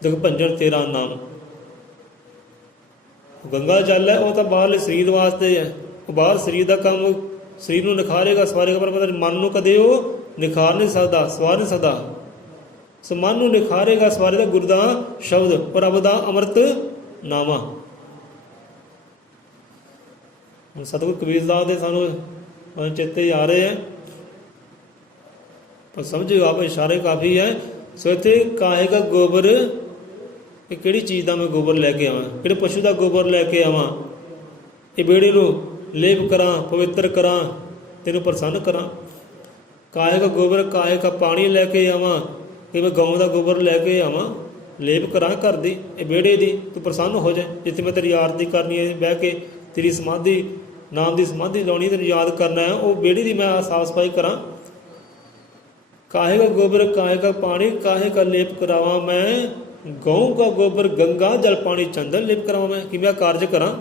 ਦੁੱਖ ਭੰਜਨ ਤੇਰਾ ਨਾਮ। ਗੰਗਾ ਜਲ ਹੈ, ਉਹ ਤਾਂ ਬਾਹਰਲੇ ਸਰੀਰ ਵਾਸਤੇ ਹੈ। ਉਹ ਬਾਹਰ ਸਰੀਰ ਦਾ ਕੰਮ, ਸਰੀਰ ਨੂੰ ਨਿਖਾਰੇਗਾ, ਸਵਾਰੇਗਾ, ਪਰ ਪਤਾ ਮਨ ਨੂੰ ਕਦੇ ਉਹ ਨਿਖਾਰ ਨਹੀਂ ਸਕਦਾ, ਸਵਾਰ ਨਹੀਂ ਸਕਦਾ। ਸੋ ਮਨ ਨੂੰ ਨਿਖਾਰੇਗਾ, ਸਵਾਰੇਗਾ ਗੁਰੂ ਦਾ ਸ਼ਬਦ, ਉਹ ਰੱਬ ਦਾ ਅੰਮ੍ਰਿਤ ਨਾਮਾ। ਹੁਣ ਸਤਿਗੁਰ ਕਬੀਰਦਾਸ ਦੇ ਸਾਨੂੰ ਚੇਤੇ ਆ ਰਹੇ ਹੈ, ਪਰ ਸਮਝੋ ਆਪ ਇਸ਼ਾਰੇ ਕਾਫੀ ਹੈ। ਸੋ ਇੱਥੇ ਕਾਹੇ ਕਾ ਗੋਬਰ, ਇਹ ਕਿਹੜੀ ਚੀਜ਼ ਦਾ ਮੈਂ ਗੋਬਰ ਲੈ ਕੇ ਆਵਾਂ, ਕਿਹੜੇ ਪਸ਼ੂ ਦਾ ਗੋਬਰ ਲੈ ਕੇ ਆਵਾਂ, ਇਹ ਬੇੜੀ ਨੂੰ ਲੇਪ ਕਰਾਂ, ਪਵਿੱਤਰ ਕਰਾਂ, ਤੈਨੂੰ ਪ੍ਰਸੰਨ ਕਰਾਂ। ਕਾਹੇ ਕਾ ਗੋਬਰ, ਕਾਹੇ ਕਾ ਪਾਣੀ ਲੈ ਕੇ ਆਵਾਂ, ਕਿ ਮੈਂ ਗਊ ਦਾ ਗੋਬਰ ਲੈ ਕੇ ਆਵਾਂ, ਲੇਪ ਕਰਾਂ ਘਰ ਦੀ, ਇਹ ਵਿਹੜੇ ਦੀ, ਤੂੰ ਪ੍ਰਸੰਨ ਹੋ ਜਾਏ। ਜਿੱਥੇ ਮੈਂ ਤੇਰੀ ਆਰਤੀ ਕਰਨੀ ਹੈ, ਬਹਿ ਕੇ ਤੇਰੀ ਸਮਾਧੀ, ਨਾਮ ਦੀ ਸਮਾਧੀ ਲਾਉਣੀ, ਤੈਨੂੰ ਯਾਦ ਕਰਨਾ ਹੈ, ਉਹ ਵਿਹੜੇ ਦੀ ਮੈਂ ਸਾਫ ਸਫਾਈ ਕਰਾਂ। ਕਾਹੇ ਕਾ ਗੋਬਰ, ਕਾਹੇ ਕਾ ਪਾਣੀ, ਕਾਹੇ ਕਾ ਲੇਪ ਕਰਾਵਾਂ ਮੈਂ, ਗਊ ਕਾ ਗੋਬਰ ਗੰਗਾ ਜਲ ਪਾਣੀ ਚੰਦਨ ਲੇਪ ਕਰਾਵਾਂ ਮੈਂ। ਕਿ ਮੈਂ ਕਾਰਜ ਕਰਾਂ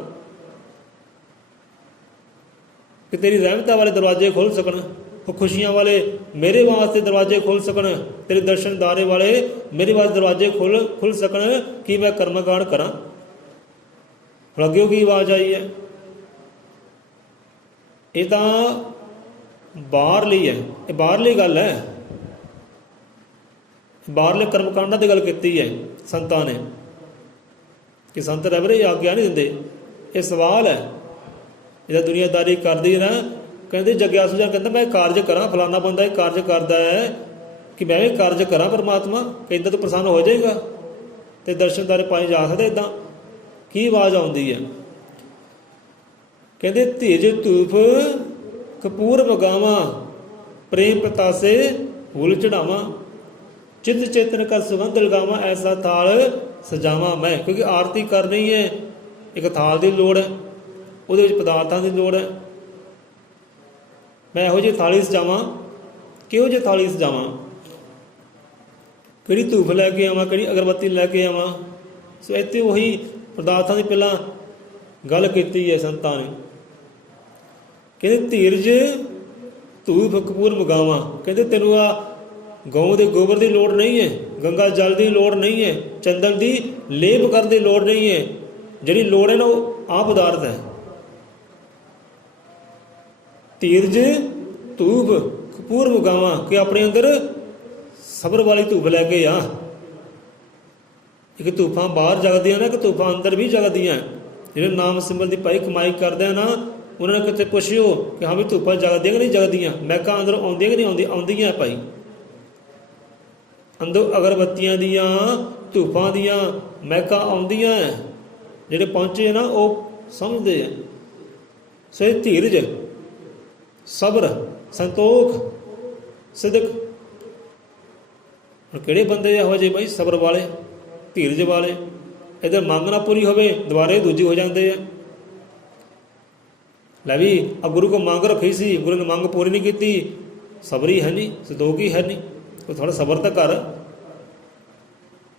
ਕਿ ਤੇਰੀ ਰਹਿਮਤਾਂ ਵਾਲੇ ਦਰਵਾਜ਼ੇ ਖੁੱਲ੍ਹ ਸਕਣ, ਉਹ ਖੁਸ਼ੀਆਂ ਵਾਲੇ ਮੇਰੇ ਵਾਸਤੇ ਦਰਵਾਜ਼ੇ ਖੁੱਲ੍ਹ ਸਕਣ, ਤੇਰੇ ਦਰਸ਼ਨ ਦਾਰੇ ਵਾਲੇ ਮੇਰੇ ਵਾਸਤੇ ਦਰਵਾਜ਼ੇ ਖੁੱਲ੍ਹ ਸਕਣ, ਕਿ ਮੈਂ ਕਰਮਕਾਂਡ ਕਰਾਂ। ਹੁਣ ਅੱਗੇ ਕੀ ਆਵਾਜ਼ ਆਈ ਹੈ, ਇਹ ਤਾਂ ਬਾਹਰਲੀ ਹੈ, ਇਹ ਬਾਹਰਲੀ ਗੱਲ ਹੈ, ਬਾਹਰਲੇ ਕਰਮਕਾਂਡਾਂ ਦੀ ਗੱਲ ਕੀਤੀ ਹੈ ਸੰਤਾਂ ਨੇ, ਕਿ ਸੰਤ ਰਹਿਬਰੇ ਆਗਿਆ ਨਹੀਂ ਦਿੰਦੇ। ਇਹ ਸਵਾਲ ਹੈ ਜਿਹੜਾ ਦੁਨੀਆਦਾਰੀ ਕਰਦੀ ਨਾ, ਕਹਿੰਦੇ ਜਗਿਆ ਸੁਝਾ ਕਹਿੰਦਾ ਮੈਂ ਕਾਰਜ ਕਰਾਂ, ਫਲਾਣਾ ਬੰਦਾ ਇਹ ਕਾਰਜ ਕਰਦਾ ਹੈ, ਕਿ ਮੈਂ ਵੀ ਕਾਰਜ ਕਰਾਂ ਪਰਮਾਤਮਾ, ਕਿ ਇੱਦਾਂ ਤੋਂ ਪ੍ਰਸੰਨ ਹੋ ਜਾਏਗਾ ਤੇ ਦਰਸ਼ਨਦਾਰੇ ਪਾਏ ਜਾ ਸਕਦੇ। ਇੱਦਾਂ ਕੀ ਆਵਾਜ਼ ਆਉਂਦੀ ਹੈ, ਕਹਿੰਦੇ ਧੀਜ ਧੂਫ ਕਪੂਰ ਮਗਾਵਾਂ, ਪ੍ਰੇਮ ਪਤਾਸੇ ਫੂਲ ਚੜਾਵਾਂ, ਚਿੱਤ ਚੇਤਨ ਕਰ ਸੁਗੰਧ ਲਗਾਵਾਂ, ਐਸਾ ਥਾਲ ਸਜਾਵਾਂ ਮੈਂ। ਕਿਉਂਕਿ ਆਰਤੀ ਕਰਨੀ ਹੈ, ਇੱਕ ਥਾਲ ਦੀ ਲੋੜ ਹੈ, ਉਹਦੇ ਵਿੱਚ ਪਦਾਰਥਾਂ ਦੀ ਲੋੜ ਹੈ। ਮੈਂ ਇਹੋ ਜਿਹੀ ਥਾਲੀ ਸਜਾਵਾਂ, ਕਿਹੋ ਜਿਹੀ ਥਾਲੀ ਸਜਾਵਾਂ, ਕਿਹੜੀ ਧੂਫ ਲੈ ਕੇ ਆਵਾਂ, ਕਿਹੜੀ ਅਗਰਬੱਤੀ ਲੈ ਕੇ ਆਵਾਂ। ਸੋ ਇੱਥੇ ਉਹੀ ਪਦਾਰਥਾਂ ਦੀ ਪਹਿਲਾਂ ਗੱਲ ਕੀਤੀ ਹੈ ਸੰਤਾਂ ਨੇ। ਕਹਿੰਦੇ ਧੀਰਜ ਧੂਫ ਕਪੂਰ ਮਗਾਵਾਂ, ਕਹਿੰਦੇ ਤੈਨੂੰ ਆ ਗਊ ਦੇ ਗੋਬਰ ਦੀ ਲੋੜ ਨਹੀਂ ਹੈ, ਗੰਗਾ ਜਲ ਦੀ ਲੋੜ ਨਹੀਂ ਹੈ, ਚੰਦਨ ਦੀ ਲੇਪ ਕਰਨ ਦੀ ਲੋੜ ਨਹੀਂ ਹੈ। ਜਿਹੜੀ ਲੋੜ ਹੈ ਨਾ ਉਹ ਆਹ ਪਦਾਰਥ ਹੈ। ਧੀਰਜ ਧੂਪ ਕਪੂਰ ਮਗਾਵਾਂ, ਕਿ ਆਪਣੇ ਅੰਦਰ ਸਬਰ ਵਾਲੀ ਧੂਪ ਲੈ ਕੇ ਆ। ਇੱਕ ਧੂਫਾਂ ਬਾਹਰ ਜਗਦੀਆਂ ਨਾ, ਇੱਕ ਧੂਫਾਂ ਅੰਦਰ ਵੀ ਜਗਦੀਆਂ। ਜਿਹੜੇ ਨਾਮ ਸਿਮਰਨ ਦੀ ਭਾਈ ਕਮਾਈ ਕਰਦੇ ਆ ਨਾ, ਉਹਨਾਂ ਨੇ ਕਿਤੇ ਪੁੱਛਿਓ ਕਿ ਹਾਂ ਵੀ ਧੂਪਾਂ ਜਗਦੀਆਂ ਕਿ ਨਹੀਂ ਜਗਦੀਆਂ, ਮਹਿਕਾਂ ਅੰਦਰ ਆਉਂਦੀਆਂ ਕਿ ਨਹੀਂ ਆਉਂਦੀਆਂ, ਆਉਂਦੀਆਂ ਭਾਈ। ਅੰਦਰ ਅਗਰਬੱਤੀਆਂ ਦੀਆਂ, ਧੂਪਾਂ ਦੀਆਂ ਮਹਿਕਾਂ ਆਉਂਦੀਆਂ। ਜਿਹੜੇ ਪਹੁੰਚੇ ਨਾ ਉਹ ਸਮਝਦੇ ਆ। ਸੋ ਇਹ ਧੀਰਜ, ਸਬਰ, ਸੰਤੋਖ, ਸਿਦਕ। ਹੁਣ ਕਿਹੜੇ ਬੰਦੇ ਇਹੋ ਜਿਹੇ ਬਾਈ ਸਬਰ ਵਾਲੇ, ਧੀਰਜ ਵਾਲੇ, ਇੱਧਰ ਮੰਗ ਨਾ ਪੂਰੀ ਹੋਵੇ ਦੁਬਾਰੇ ਦੂਜੀ ਹੋ ਜਾਂਦੇ ਆ। ਲੈ ਵੀ ਆ ਗੁਰੂ ਕੋ ਮੰਗ ਰੱਖੀ ਸੀ, ਗੁਰੂ ਨੇ ਮੰਗ ਪੂਰੀ ਨਹੀਂ ਕੀਤੀ, ਸਬਰ ਹੀ ਹੈ ਨਹੀਂ, ਸੰਤੋਖ ਹੀ ਹੈ ਨਹੀਂ। ਉਹ ਥੋੜ੍ਹਾ ਸਬਰ ਤਾਂ ਕਰ।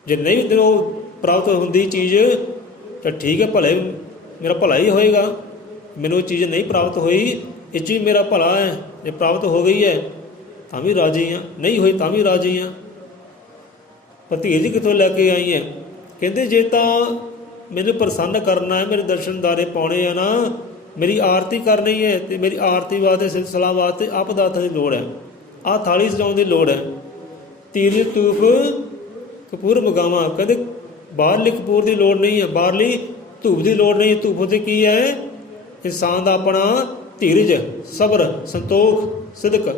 ਜੇ ਨਹੀਂ ਤੈਨੂੰ ਪ੍ਰਾਪਤ ਹੁੰਦੀ ਚੀਜ਼ ਤਾਂ ਠੀਕ ਹੈ, ਭਲੇ ਮੇਰਾ ਭਲਾ ਹੀ ਹੋਏਗਾ। ਮੈਨੂੰ ਉਹ ਚੀਜ਼ ਨਹੀਂ ਪ੍ਰਾਪਤ ਹੋਈ, ਇਹ 'ਚ ਵੀ ਮੇਰਾ ਭਲਾ ਹੈ। ਜੇ ਪ੍ਰਾਪਤ ਹੋ ਗਈ ਹੈ ਤਾਂ ਵੀ ਰਾਜੀ ਹਾਂ, ਨਹੀਂ ਹੋਈ ਤਾਂ ਵੀ ਰਾਜੀ ਹਾਂ। ਪਰ ਧੀਰਜ ਕਿੱਥੋਂ ਲੈ ਕੇ ਆਈ ਹੈ? ਕਹਿੰਦੇ ਜੇ ਤਾਂ ਮੈਨੂੰ ਪ੍ਰਸੰਨ ਕਰਨਾ ਹੈ, ਮੇਰੇ ਦਰਸ਼ਨ ਦਾਰੇ ਪਾਉਣੇ ਆ ਨਾ, ਮੇਰੀ ਆਰਤੀ ਕਰਨੀ ਹੈ, ਅਤੇ ਮੇਰੀ ਆਰਤੀ ਵਾਸਤੇ ਸਿਲਸਿਲਾ ਵਾਸਤੇ ਆਹ ਪਦਾਰਥਾਂ ਦੀ ਲੋੜ ਹੈ, ਆਹ ਥਾਲੀ ਸਜਾਉਣ ਦੀ ਲੋੜ ਹੈ। ਧੀਰਜ ਧੂਫ ਕਪੂਰ ਮਗਾਵਾਂ, ਕਹਿੰਦੇ ਬਾਹਰਲੀ ਕਪੂਰ ਦੀ ਲੋੜ ਨਹੀਂ ਹੈ, ਬਾਹਰਲੀ ਧੂਪ ਦੀ ਲੋੜ ਨਹੀਂ ਹੈ। ਧੂਪ ਉੱਤੇ ਕੀ ਹੈ? ਇਨਸਾਨ ਦਾ ਆਪਣਾ ਧੀਰਜ, ਸਬਰ, ਸੰਤੋਖ, ਸਿਦਕ,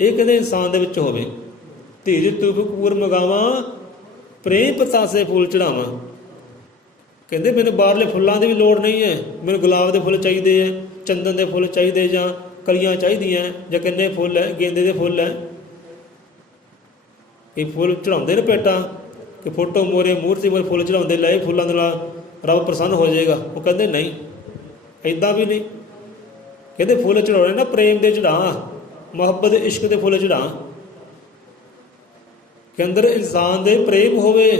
ਇਹ ਕਹਿੰਦੇ ਇਨਸਾਨ ਦੇ ਵਿੱਚ ਹੋਵੇ। ਧੀਰਜ ਧੂਪ ਕਪੂਰ ਮਗਾਵਾਂ, ਪ੍ਰੇਮ ਪਤਾਸੇ ਫੂਲ ਚੜਾਵਾਂ। ਕਹਿੰਦੇ ਮੈਨੂੰ ਬਾਹਰਲੇ ਫੁੱਲਾਂ ਦੀ ਵੀ ਲੋੜ ਨਹੀਂ ਹੈ, ਮੈਨੂੰ ਗੁਲਾਬ ਦੇ ਫੁੱਲ ਚਾਹੀਦੇ ਹੈ, ਚੰਦਨ ਦੇ ਫੁੱਲ ਚਾਹੀਦੇ, ਜਾਂ ਕਲੀਆਂ ਚਾਹੀਦੀਆਂ, ਜਾਂ ਕਿੰਨੇ ਫੁੱਲ ਹੈ, ਗੇਂਦੇ ਦੇ ਫੁੱਲ ਹੈ। ਇਹ ਫੁੱਲ ਚੜਾਉਂਦੇ ਨੇ ਭੇਟਾਂ ਕਿ ਫੋਟੋ ਮੋਰੇ ਮੂਰਤੀ ਮੋਰੇ ਫੁੱਲ ਚੜਾਉਂਦੇ, ਲੈ ਫੁੱਲਾਂ ਦੇ ਨਾਲ ਰੱਬ ਪ੍ਰਸੰਨ ਹੋ ਜਾਏਗਾ। ਉਹ ਕਹਿੰਦੇ ਨਹੀਂ, ਇੱਦਾਂ ਵੀ ਨਹੀਂ। ਕਹਿੰਦੇ ਫੁੱਲ ਚੜਾਉਣੇ ਨਾ ਪ੍ਰੇਮ ਦੇ ਚੜਾ, ਮੁਹੱਬਤ ਇਸ਼ਕ ਦੇ ਫੁੱਲ ਚੜਾ, ਕਿ ਅੰਦਰ ਇਨਸਾਨ ਦੇ ਪ੍ਰੇਮ ਹੋਵੇ,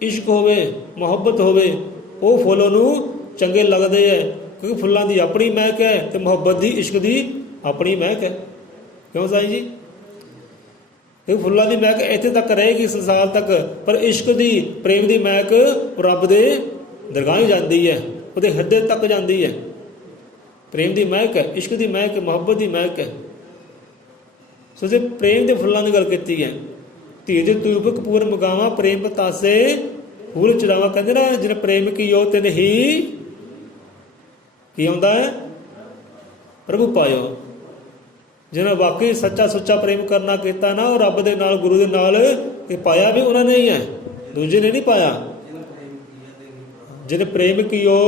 ਇਸ਼ਕ ਹੋਵੇ, ਮੁਹੱਬਤ ਹੋਵੇ, ਉਹ ਫੁੱਲ ਉਹਨੂੰ ਚੰਗੇ ਲੱਗਦੇ ਹੈ। ਕਿਉਂਕਿ ਫੁੱਲਾਂ ਦੀ ਆਪਣੀ ਮਹਿਕ ਹੈ ਅਤੇ ਮੁਹੱਬਤ ਦੀ, ਇਸ਼ਕ ਦੀ ਆਪਣੀ ਮਹਿਕ ਹੈ। ਕਿਉਂ ਸਾਈਂ ਜੀ? ਕਿਉਂਕਿ ਫੁੱਲਾਂ ਦੀ ਮਹਿਕ ਇੱਥੇ ਤੱਕ ਰਹੇਗੀ ਸੰਸਾਰ ਤੱਕ, ਪਰ ਇਸ਼ਕ ਦੀ, ਪ੍ਰੇਮ ਦੀ ਮਹਿਕ ਰੱਬ ਦੇ ਦਰਗਾਹ ਹੀ ਜਾਂਦੀ ਹੈ, ਉਹਦੇ ਹਿਰਦੇ ਤੱਕ ਜਾਂਦੀ ਹੈ। ਪ੍ਰੇਮ ਦੀ ਮਹਿਕ ਹੈ, ਇਸ਼ਕ ਦੀ ਮਹਿਕ, ਮੁਹੱਬਤ ਦੀ ਮਹਿਕ ਹੈ। ਸੋ ਜੇ ਪ੍ਰੇਮ ਦੇ ਫੁੱਲਾਂ ਦੀ ਗੱਲ ਕੀਤੀ ਹੈ, ਧੀਰਜ ਤੂਬ ਕਪੂਰ ਮਗਾਵਾਂ ਪ੍ਰੇਮ ਪਤਾਸੇ ਫੂਲ ਚੜਾਵਾ। ਕਹਿੰਦੇ ਨਾ ਜਿਹਨੇ ਪ੍ਰੇਮ ਕੀਓ ਤਿਨ ਹੀ ਕੀ ਆਉਂਦਾ ਹੈ? ਪ੍ਰਭੂ ਪਾਇਓ। ਜਿਹਨੇ ਵਾਕਈ ਸੱਚਾ ਸੁੱਚਾ ਪ੍ਰੇਮ ਕਰਨਾ ਕੀਤਾ ਨਾ, ਉਹ ਰੱਬ ਦੇ ਨਾਲ, ਗੁਰੂ ਦੇ ਨਾਲ, ਇਹ ਪਾਇਆ ਵੀ ਉਹਨਾਂ ਨੇ ਹੀ ਹੈ, ਦੂਜੇ ਨੇ ਨਹੀਂ ਪਾਇਆ। ਜਿਹਨੇ ਪ੍ਰੇਮ ਕੀਓ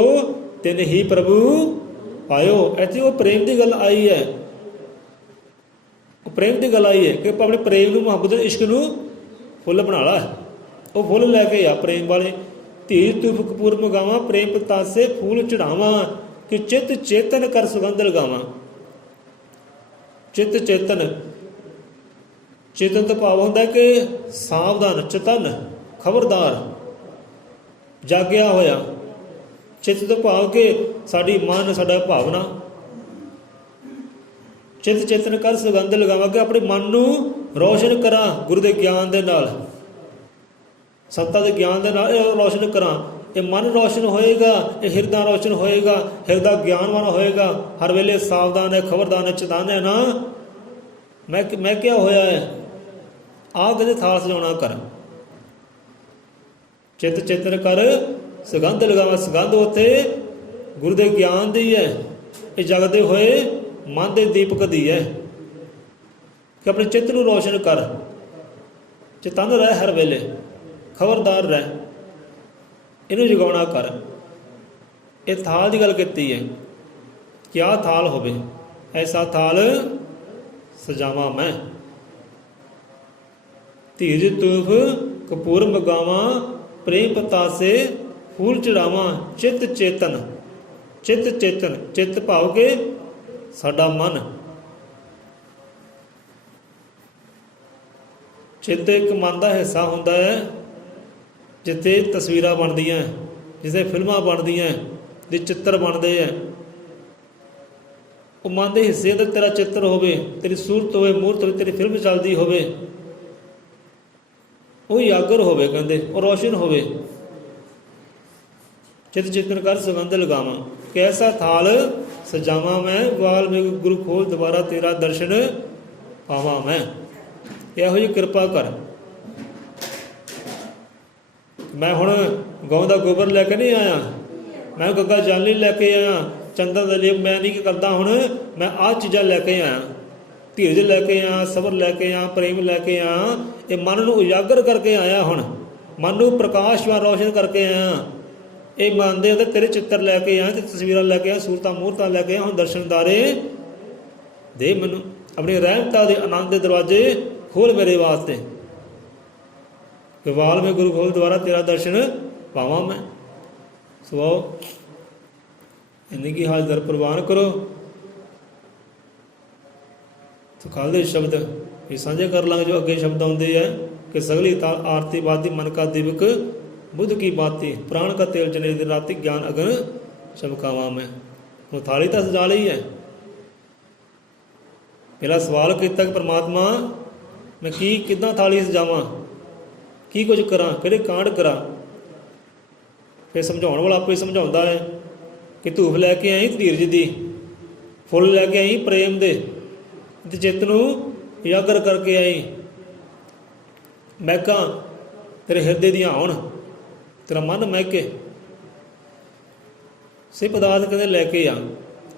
ਤਿਨ ਹੀ ਪ੍ਰਭੂ ਪਾਇਓ। ਇੱਥੇ ਉਹ ਪ੍ਰੇਮ ਦੀ ਗੱਲ ਆਈ ਹੈ, ਉਹ ਪ੍ਰੇਮ ਦੀ ਗੱਲ ਆਈ ਹੈ ਕਿ ਆਪਣੇ ਪ੍ਰੇਮ ਨੂੰ, ਮੁਹੱਬਤ, ਇਸ਼ਕ ਨੂੰ ਫੁੱਲ ਬਣਾ ਲਾ। ਉਹ ਫੁੱਲ ਲੈ ਕੇ ਆ ਪ੍ਰੇਮ ਵਾਲੇ। ਧੀਰ ਤੂੰ ਕਪੂਰ ਮਗਾਵਾਂ ਪ੍ਰੇਮ ਪਤਾਸੇ ਫੂਲ ਚੜਾਵਾਂ, ਕਿ ਚਿੱਤ ਚੇਤਨ ਕਰ ਸੁਗੰਧ ਲਗਾਵਾਂ। ਚਿੱਤ ਚੇਤਨ, ਚੇਤਨ ਤੋਂ ਭਾਵ ਹੁੰਦਾ ਕਿ ਸਾਵਧਾਨ, ਚਤਨ, ਖਬਰਦਾਰ, ਜਾਗਿਆ ਹੋਇਆ। ਚਿੱਤ ਤੋਂ ਭਾਵ ਕਿ ਸਾਡੀ ਮਨ, ਸਾਡਾ ਭਾਵਨਾ। ਚਿੱਤ ਚੇਤਨ ਕਰ ਸੁਗੰਧ ਲਗਾਵਾਂ, ਕਿ ਆਪਣੇ ਮਨ ਨੂੰ ਰੋਸ਼ਨ ਕਰਾਂ ਗੁਰੂ ਦੇ ਗਿਆਨ ਦੇ ਨਾਲ, ਸੰਤਾਂ ਦੇ ਗਿਆਨ ਦੇ ਨਾਲ ਇਹ ਰੋਸ਼ਨ ਕਰਾਂ। ਇਹ ਮਨ ਰੋਸ਼ਨ ਹੋਏਗਾ, ਇਹ ਹਿਰਦਾ ਰੋਸ਼ਨ ਹੋਏਗਾ, ਹਿਰਦਾ ਗਿਆਨਵਾਨ ਹੋਏਗਾ, ਹਰ ਵੇਲੇ ਸਾਵਧਾਨ ਹੈ, ਖਬਰਦਾਰ ਹੈ, ਚੇਤਨ ਹੈ ਨਾ। ਮੈਂ ਕਿਹਾ ਹੋਇਆ ਹੈ, ਆਹ ਕਹਿੰਦੇ ਥਾਲ ਸਜਾਉਣਾ ਕਰ। ਚਿੱਤ ਚੇਤਨ ਕਰ ਸੁਗੰਧ ਲਗਾਵਾਂ। ਸੁਗੰਧ ਉੱਥੇ ਗੁਰੂ ਦੇ ਗਿਆਨ ਦੀ ਹੈ, ਇਹ ਜਗਦੇ ਹੋਏ ਮਨ ਦੇ ਦੀਪਕ ਦੀ ਹੈ, ਕਿ ਆਪਣੇ ਚਿੱਤ ਨੂੰ ਰੋਸ਼ਨ ਕਰ, ਚੇਤਨ ਰਹਿ, ਹਰ ਵੇਲੇ ਖਬਰਦਾਰ ਰਹਿ, ਇਹਨੂੰ ਜਗਾਉਣਾ ਕਰ। ਇਹ ਥਾਲ ਦੀ ਗੱਲ ਕੀਤੀ ਹੈ ਕਿ ਆਹ ਥਾਲ ਹੋਵੇ, ਐਸਾ ਥਾਲ ਸਜਾਵਾਂ ਮੈਂ। ਧੀਰਜ ਤੂਫ ਕਪੂਰ ਮਗਾਵਾਂ ਪ੍ਰੇਮ ਪਤਾਸੇ ਫੂਲ ਚੜਾਵਾਂ। ਚਿੱਤ ਚੇਤਨ, ਚਿੱਤ ਚੇਤਨ, ਚਿੱਤ ਭਾਵ ਕੇ ਸਾਡਾ ਮਨ। ਚਿੱਤ ਇੱਕ ਮਨ ਦਾ ਹਿੱਸਾ ਹੁੰਦਾ ਹੈ, ਜਿੱਥੇ ਤਸਵੀਰਾਂ ਬਣਦੀਆਂ, ਜਿੱਥੇ ਫਿਲਮਾਂ ਬਣਦੀਆਂ, ਜੇ ਚਿੱਤਰ ਬਣਦੇ ਹੈ, ਉਹ ਮਨ ਦੇ ਹਿੱਸੇ ਦਾ ਤੇਰਾ ਚਿੱਤਰ ਹੋਵੇ, ਤੇਰੀ ਸੂਰਤ ਹੋਵੇ, ਮੂਰਤ ਹੋਵੇ, ਤੇਰੀ ਫਿਲਮ ਚੱਲਦੀ ਹੋਵੇ, ਉਹ ਯਾਗਰ ਹੋਵੇ, ਕਹਿੰਦੇ ਉਹ ਰੋਸ਼ਨ ਹੋਵੇ। ਚਿੱਤ ਚੇਤਨ ਕਰ ਸੁਗੰਧ ਲਗਾਵਾਂ, ਕੈਸਾ ਥਾਲ ਸਜਾਵਾਂ ਮੈਂ, ਵਾਲਮੀਕ ਗੁਰੂ ਖੋਲ ਦੁਬਾਰਾ ਤੇਰਾ ਦਰਸ਼ਨ ਪਾਵਾਂ ਮੈਂ। ਇਹੋ ਜਿਹੀ ਕਿਰਪਾ ਕਰ। ਮੈਂ ਹੁਣ ਗਊ ਦਾ ਗੋਬਰ ਲੈ ਕੇ ਨਹੀਂ ਆਇਆ, ਮੈਂ ਗੱਗਾ ਜਲ ਨਹੀਂ ਲੈ ਕੇ ਆਇਆ, ਚੰਦਨ ਦਾ ਲੇਪ ਮੈਂ ਨਹੀਂ ਕਰਦਾ, ਹੁਣ ਮੈਂ ਆਹ ਚੀਜ਼ਾਂ ਲੈ ਕੇ ਆਇਆ। ਧੀਰਜ ਲੈ ਕੇ ਆਇਆ, ਸਬਰ ਲੈ ਕੇ ਆਇਆ, ਪ੍ਰੇਮ ਲੈ ਕੇ ਆਇਆ। ਇਹ ਮਨ ਨੂੰ ਉਜਾਗਰ ਕਰਕੇ ਆਇਆ, ਹੁਣ ਮਨ ਨੂੰ ਪ੍ਰਕਾਸ਼ਵਾਨ ਰੋਸ਼ਨ ਕਰਕੇ ਆਇਆ। ਇਹ ਮਨ ਦੇ ਅੰਦਰ ਤੇਰੇ ਚਿੱਤਰ ਲੈ ਕੇ ਆਇਆ, ਤੇ ਤਸਵੀਰਾਂ ਲੈ ਕੇ ਆਇਆ, ਸੂਰਤਾਂ ਮੂਰਤਾਂ ਲੈ ਕੇ ਆਇਆ। ਹੁਣ ਦਰਸ਼ਨਦਾਰੇ ਦੇ ਮੈਨੂੰ ਆਪਣੀ ਰਹਿਮਤਾਂ ਦੇ ਆਨੰਦ ਦੇ ਦਰਵਾਜ਼ੇ ਖੋਲ ਮੇਰੇ ਵਾਸਤੇ, ਕਿ ਵਾਲਮੀਕ ਗੁਰੂ ਖੋਲ ਦੁਆਰਾ ਤੇਰਾ ਦਰਸ਼ਨ ਪਾਵਾਂ ਮੈਂ। ਸੋ ਇੰਨੀ ਕੀ ਹਾਜ਼ਰ ਪ੍ਰਵਾਨ ਕਰੋ। ਸੋ ਕੱਲ੍ਹ ਦੇ ਸ਼ਬਦ ਇਹ ਸਾਂਝੇ ਕਰ ਲਾਂਗੇ, ਜੋ ਅੱਗੇ ਸ਼ਬਦ ਆਉਂਦੇ ਹੈ ਕਿ ਸਗਲੀ ਤਾਲ ਆਰਤੀ ਬਾਤੀ ਮਨ ਕਾ ਦਿਵਕ ਬੁੱਧ ਕੀ ਬਾਤੀ ਪ੍ਰਾਣ ਕਾ ਤੇਲ ਜਨੇ ਦਿਨ ਰਾਤੀ ਗਿਆਨ ਅਗਨ ਚਮਕਾਵਾਂ ਮੈਂ। ਹੁਣ ਥਾਲੀ ਤਾਂ ਸਜਾ ਲਈ ਹੈ। ਪਹਿਲਾ ਸਵਾਲ ਕੀਤਾ ਕਿ ਪਰਮਾਤਮਾ ਮੈਂ ਕਿੱਦਾਂ ਥਾਲੀ ਸਜਾਵਾਂ, ਕੀ ਕੁਝ ਕਰਾਂ, ਕਿਹੜੇ ਕਾਂਡ ਕਰਾਂ। ਫਿਰ ਸਮਝਾਉਣ ਵਾਲਾ ਆਪੇ ਸਮਝਾਉਂਦਾ ਹੈ ਕਿ ਧੂਫ ਲੈ ਕੇ ਆਈ ਧੀਰਜ ਦੀ, ਫੁੱਲ ਲੈ ਕੇ ਆਈ ਪ੍ਰੇਮ ਦੇ, ਤੇ ਚਿੱਤ ਨੂੰ ਇਜਾਗਰ ਕਰਕੇ ਆਈ। ਮਹਿਕਾਂ ਤੇਰੇ ਹਿਰਦੇ ਦੀਆਂ ਆਉਣ, ਤੇਰਾ ਮਨ ਮਹਿਕੇ। ਸੇ ਪਦਾਰਥ ਕਹਿੰਦੇ ਲੈ ਕੇ ਆ,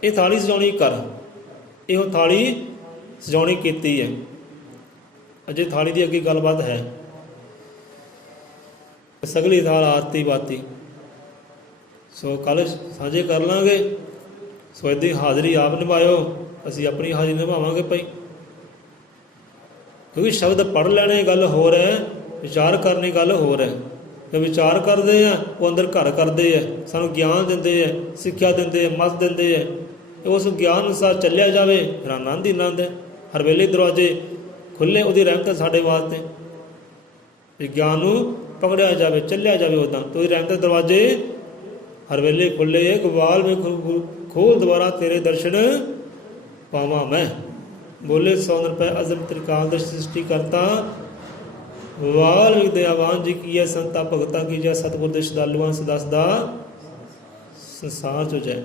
ਇਹ ਥਾਲੀ ਸਜਾਉਣੀ ਕਰ। ਇਹੋ ਥਾਲੀ ਸਜਾਉਣੀ ਕੀਤੀ ਹੈ। ਅਜੇ ਥਾਲੀ ਦੀ ਅੱਗੇ ਗੱਲਬਾਤ ਹੈ। ਸਗਲੀ ਥਾਲ ਆਰਤੀ ਬਾਤੀ ਸੋ ਕੱਲ੍ਹ ਸਾਂਝੇ ਕਰ ਲਾਂਗੇ। ਸੋ ਇੱਦਾਂ ਹੀ ਹਾਜ਼ਰੀ ਆਪ ਨਿਭਾਇਓ, ਅਸੀਂ ਆਪਣੀ ਹਾਜ਼ਰੀ ਨਿਭਾਵਾਂਗੇ ਭਾਈ। ਕਿਉਂਕਿ ਸ਼ਬਦ ਪੜ੍ਹ ਲੈਣੇ ਗੱਲ ਹੋਰ ਹੈ, ਵਿਚਾਰ ਕਰਨੀ ਗੱਲ ਹੋਰ ਹੈ। ਜੇ ਵਿਚਾਰ ਕਰਦੇ ਆ ਉਹ ਅੰਦਰ ਘਰ ਕਰਦੇ ਆ, ਸਾਨੂੰ ਗਿਆਨ ਦਿੰਦੇ ਆ, ਸਿੱਖਿਆ ਦਿੰਦੇ ਆ, ਮੱਤ ਦਿੰਦੇ ਆ। ਉਸ ਗਿਆਨ ਅਨੁਸਾਰ ਚੱਲਿਆ ਜਾਵੇ, ਫਿਰ ਆਨੰਦ ਹੀ ਆਨੰਦ ਹੈ। ਹਰ ਵੇਲੇ ਦਰਵਾਜ਼ੇ ਖੁੱਲ੍ਹੇ, ਉਹਦੀ ਰਹਿਮਤ ਸਾਡੇ ਵਾਸਤੇ। ਜੇ ਗਿਆਨ ਨੂੰ ਪਕੜਿਆ ਜਾਵੇ, ਚੱਲਿਆ ਜਾਵੇ ਉੱਦਾਂ, ਤਾਂ ਉਹਦੀ ਰਹਿਮਤ ਦੇ ਦਰਵਾਜ਼ੇ ਹਰ ਵੇਲੇ ਖੁੱਲ੍ਹੇ। ਗਵਾਲ ਵਿੱਚ ਖੋਲ ਦੁਆਰਾ ਤੇਰੇ ਦਰਸ਼ਨ ਪਾਵਾਂ ਮੈਂ। ਬੋਲੇ 100 ਰੁਪਏ ਅਜ਼ਮ ਤ੍ਰਿਕਾਲ ਦਰਸ਼ ਸ੍ਰਿਸ਼ਟੀ ਕਰਤਾ ਵਾਲਮੀਕ ਦਇਆਵਾਨ ਜੀ ਕੀ ਹੈ ਸੰਤਾ ਭਗਤਾ ਕੀ ਜੈ। ਸਤਿਗੁਰ ਦੇ ਸ਼ਰਧਾਲੂਆਂ ਸਦਾ ਸਦਾ ਸੰਸਾਰ ਚੋ ਜੈ।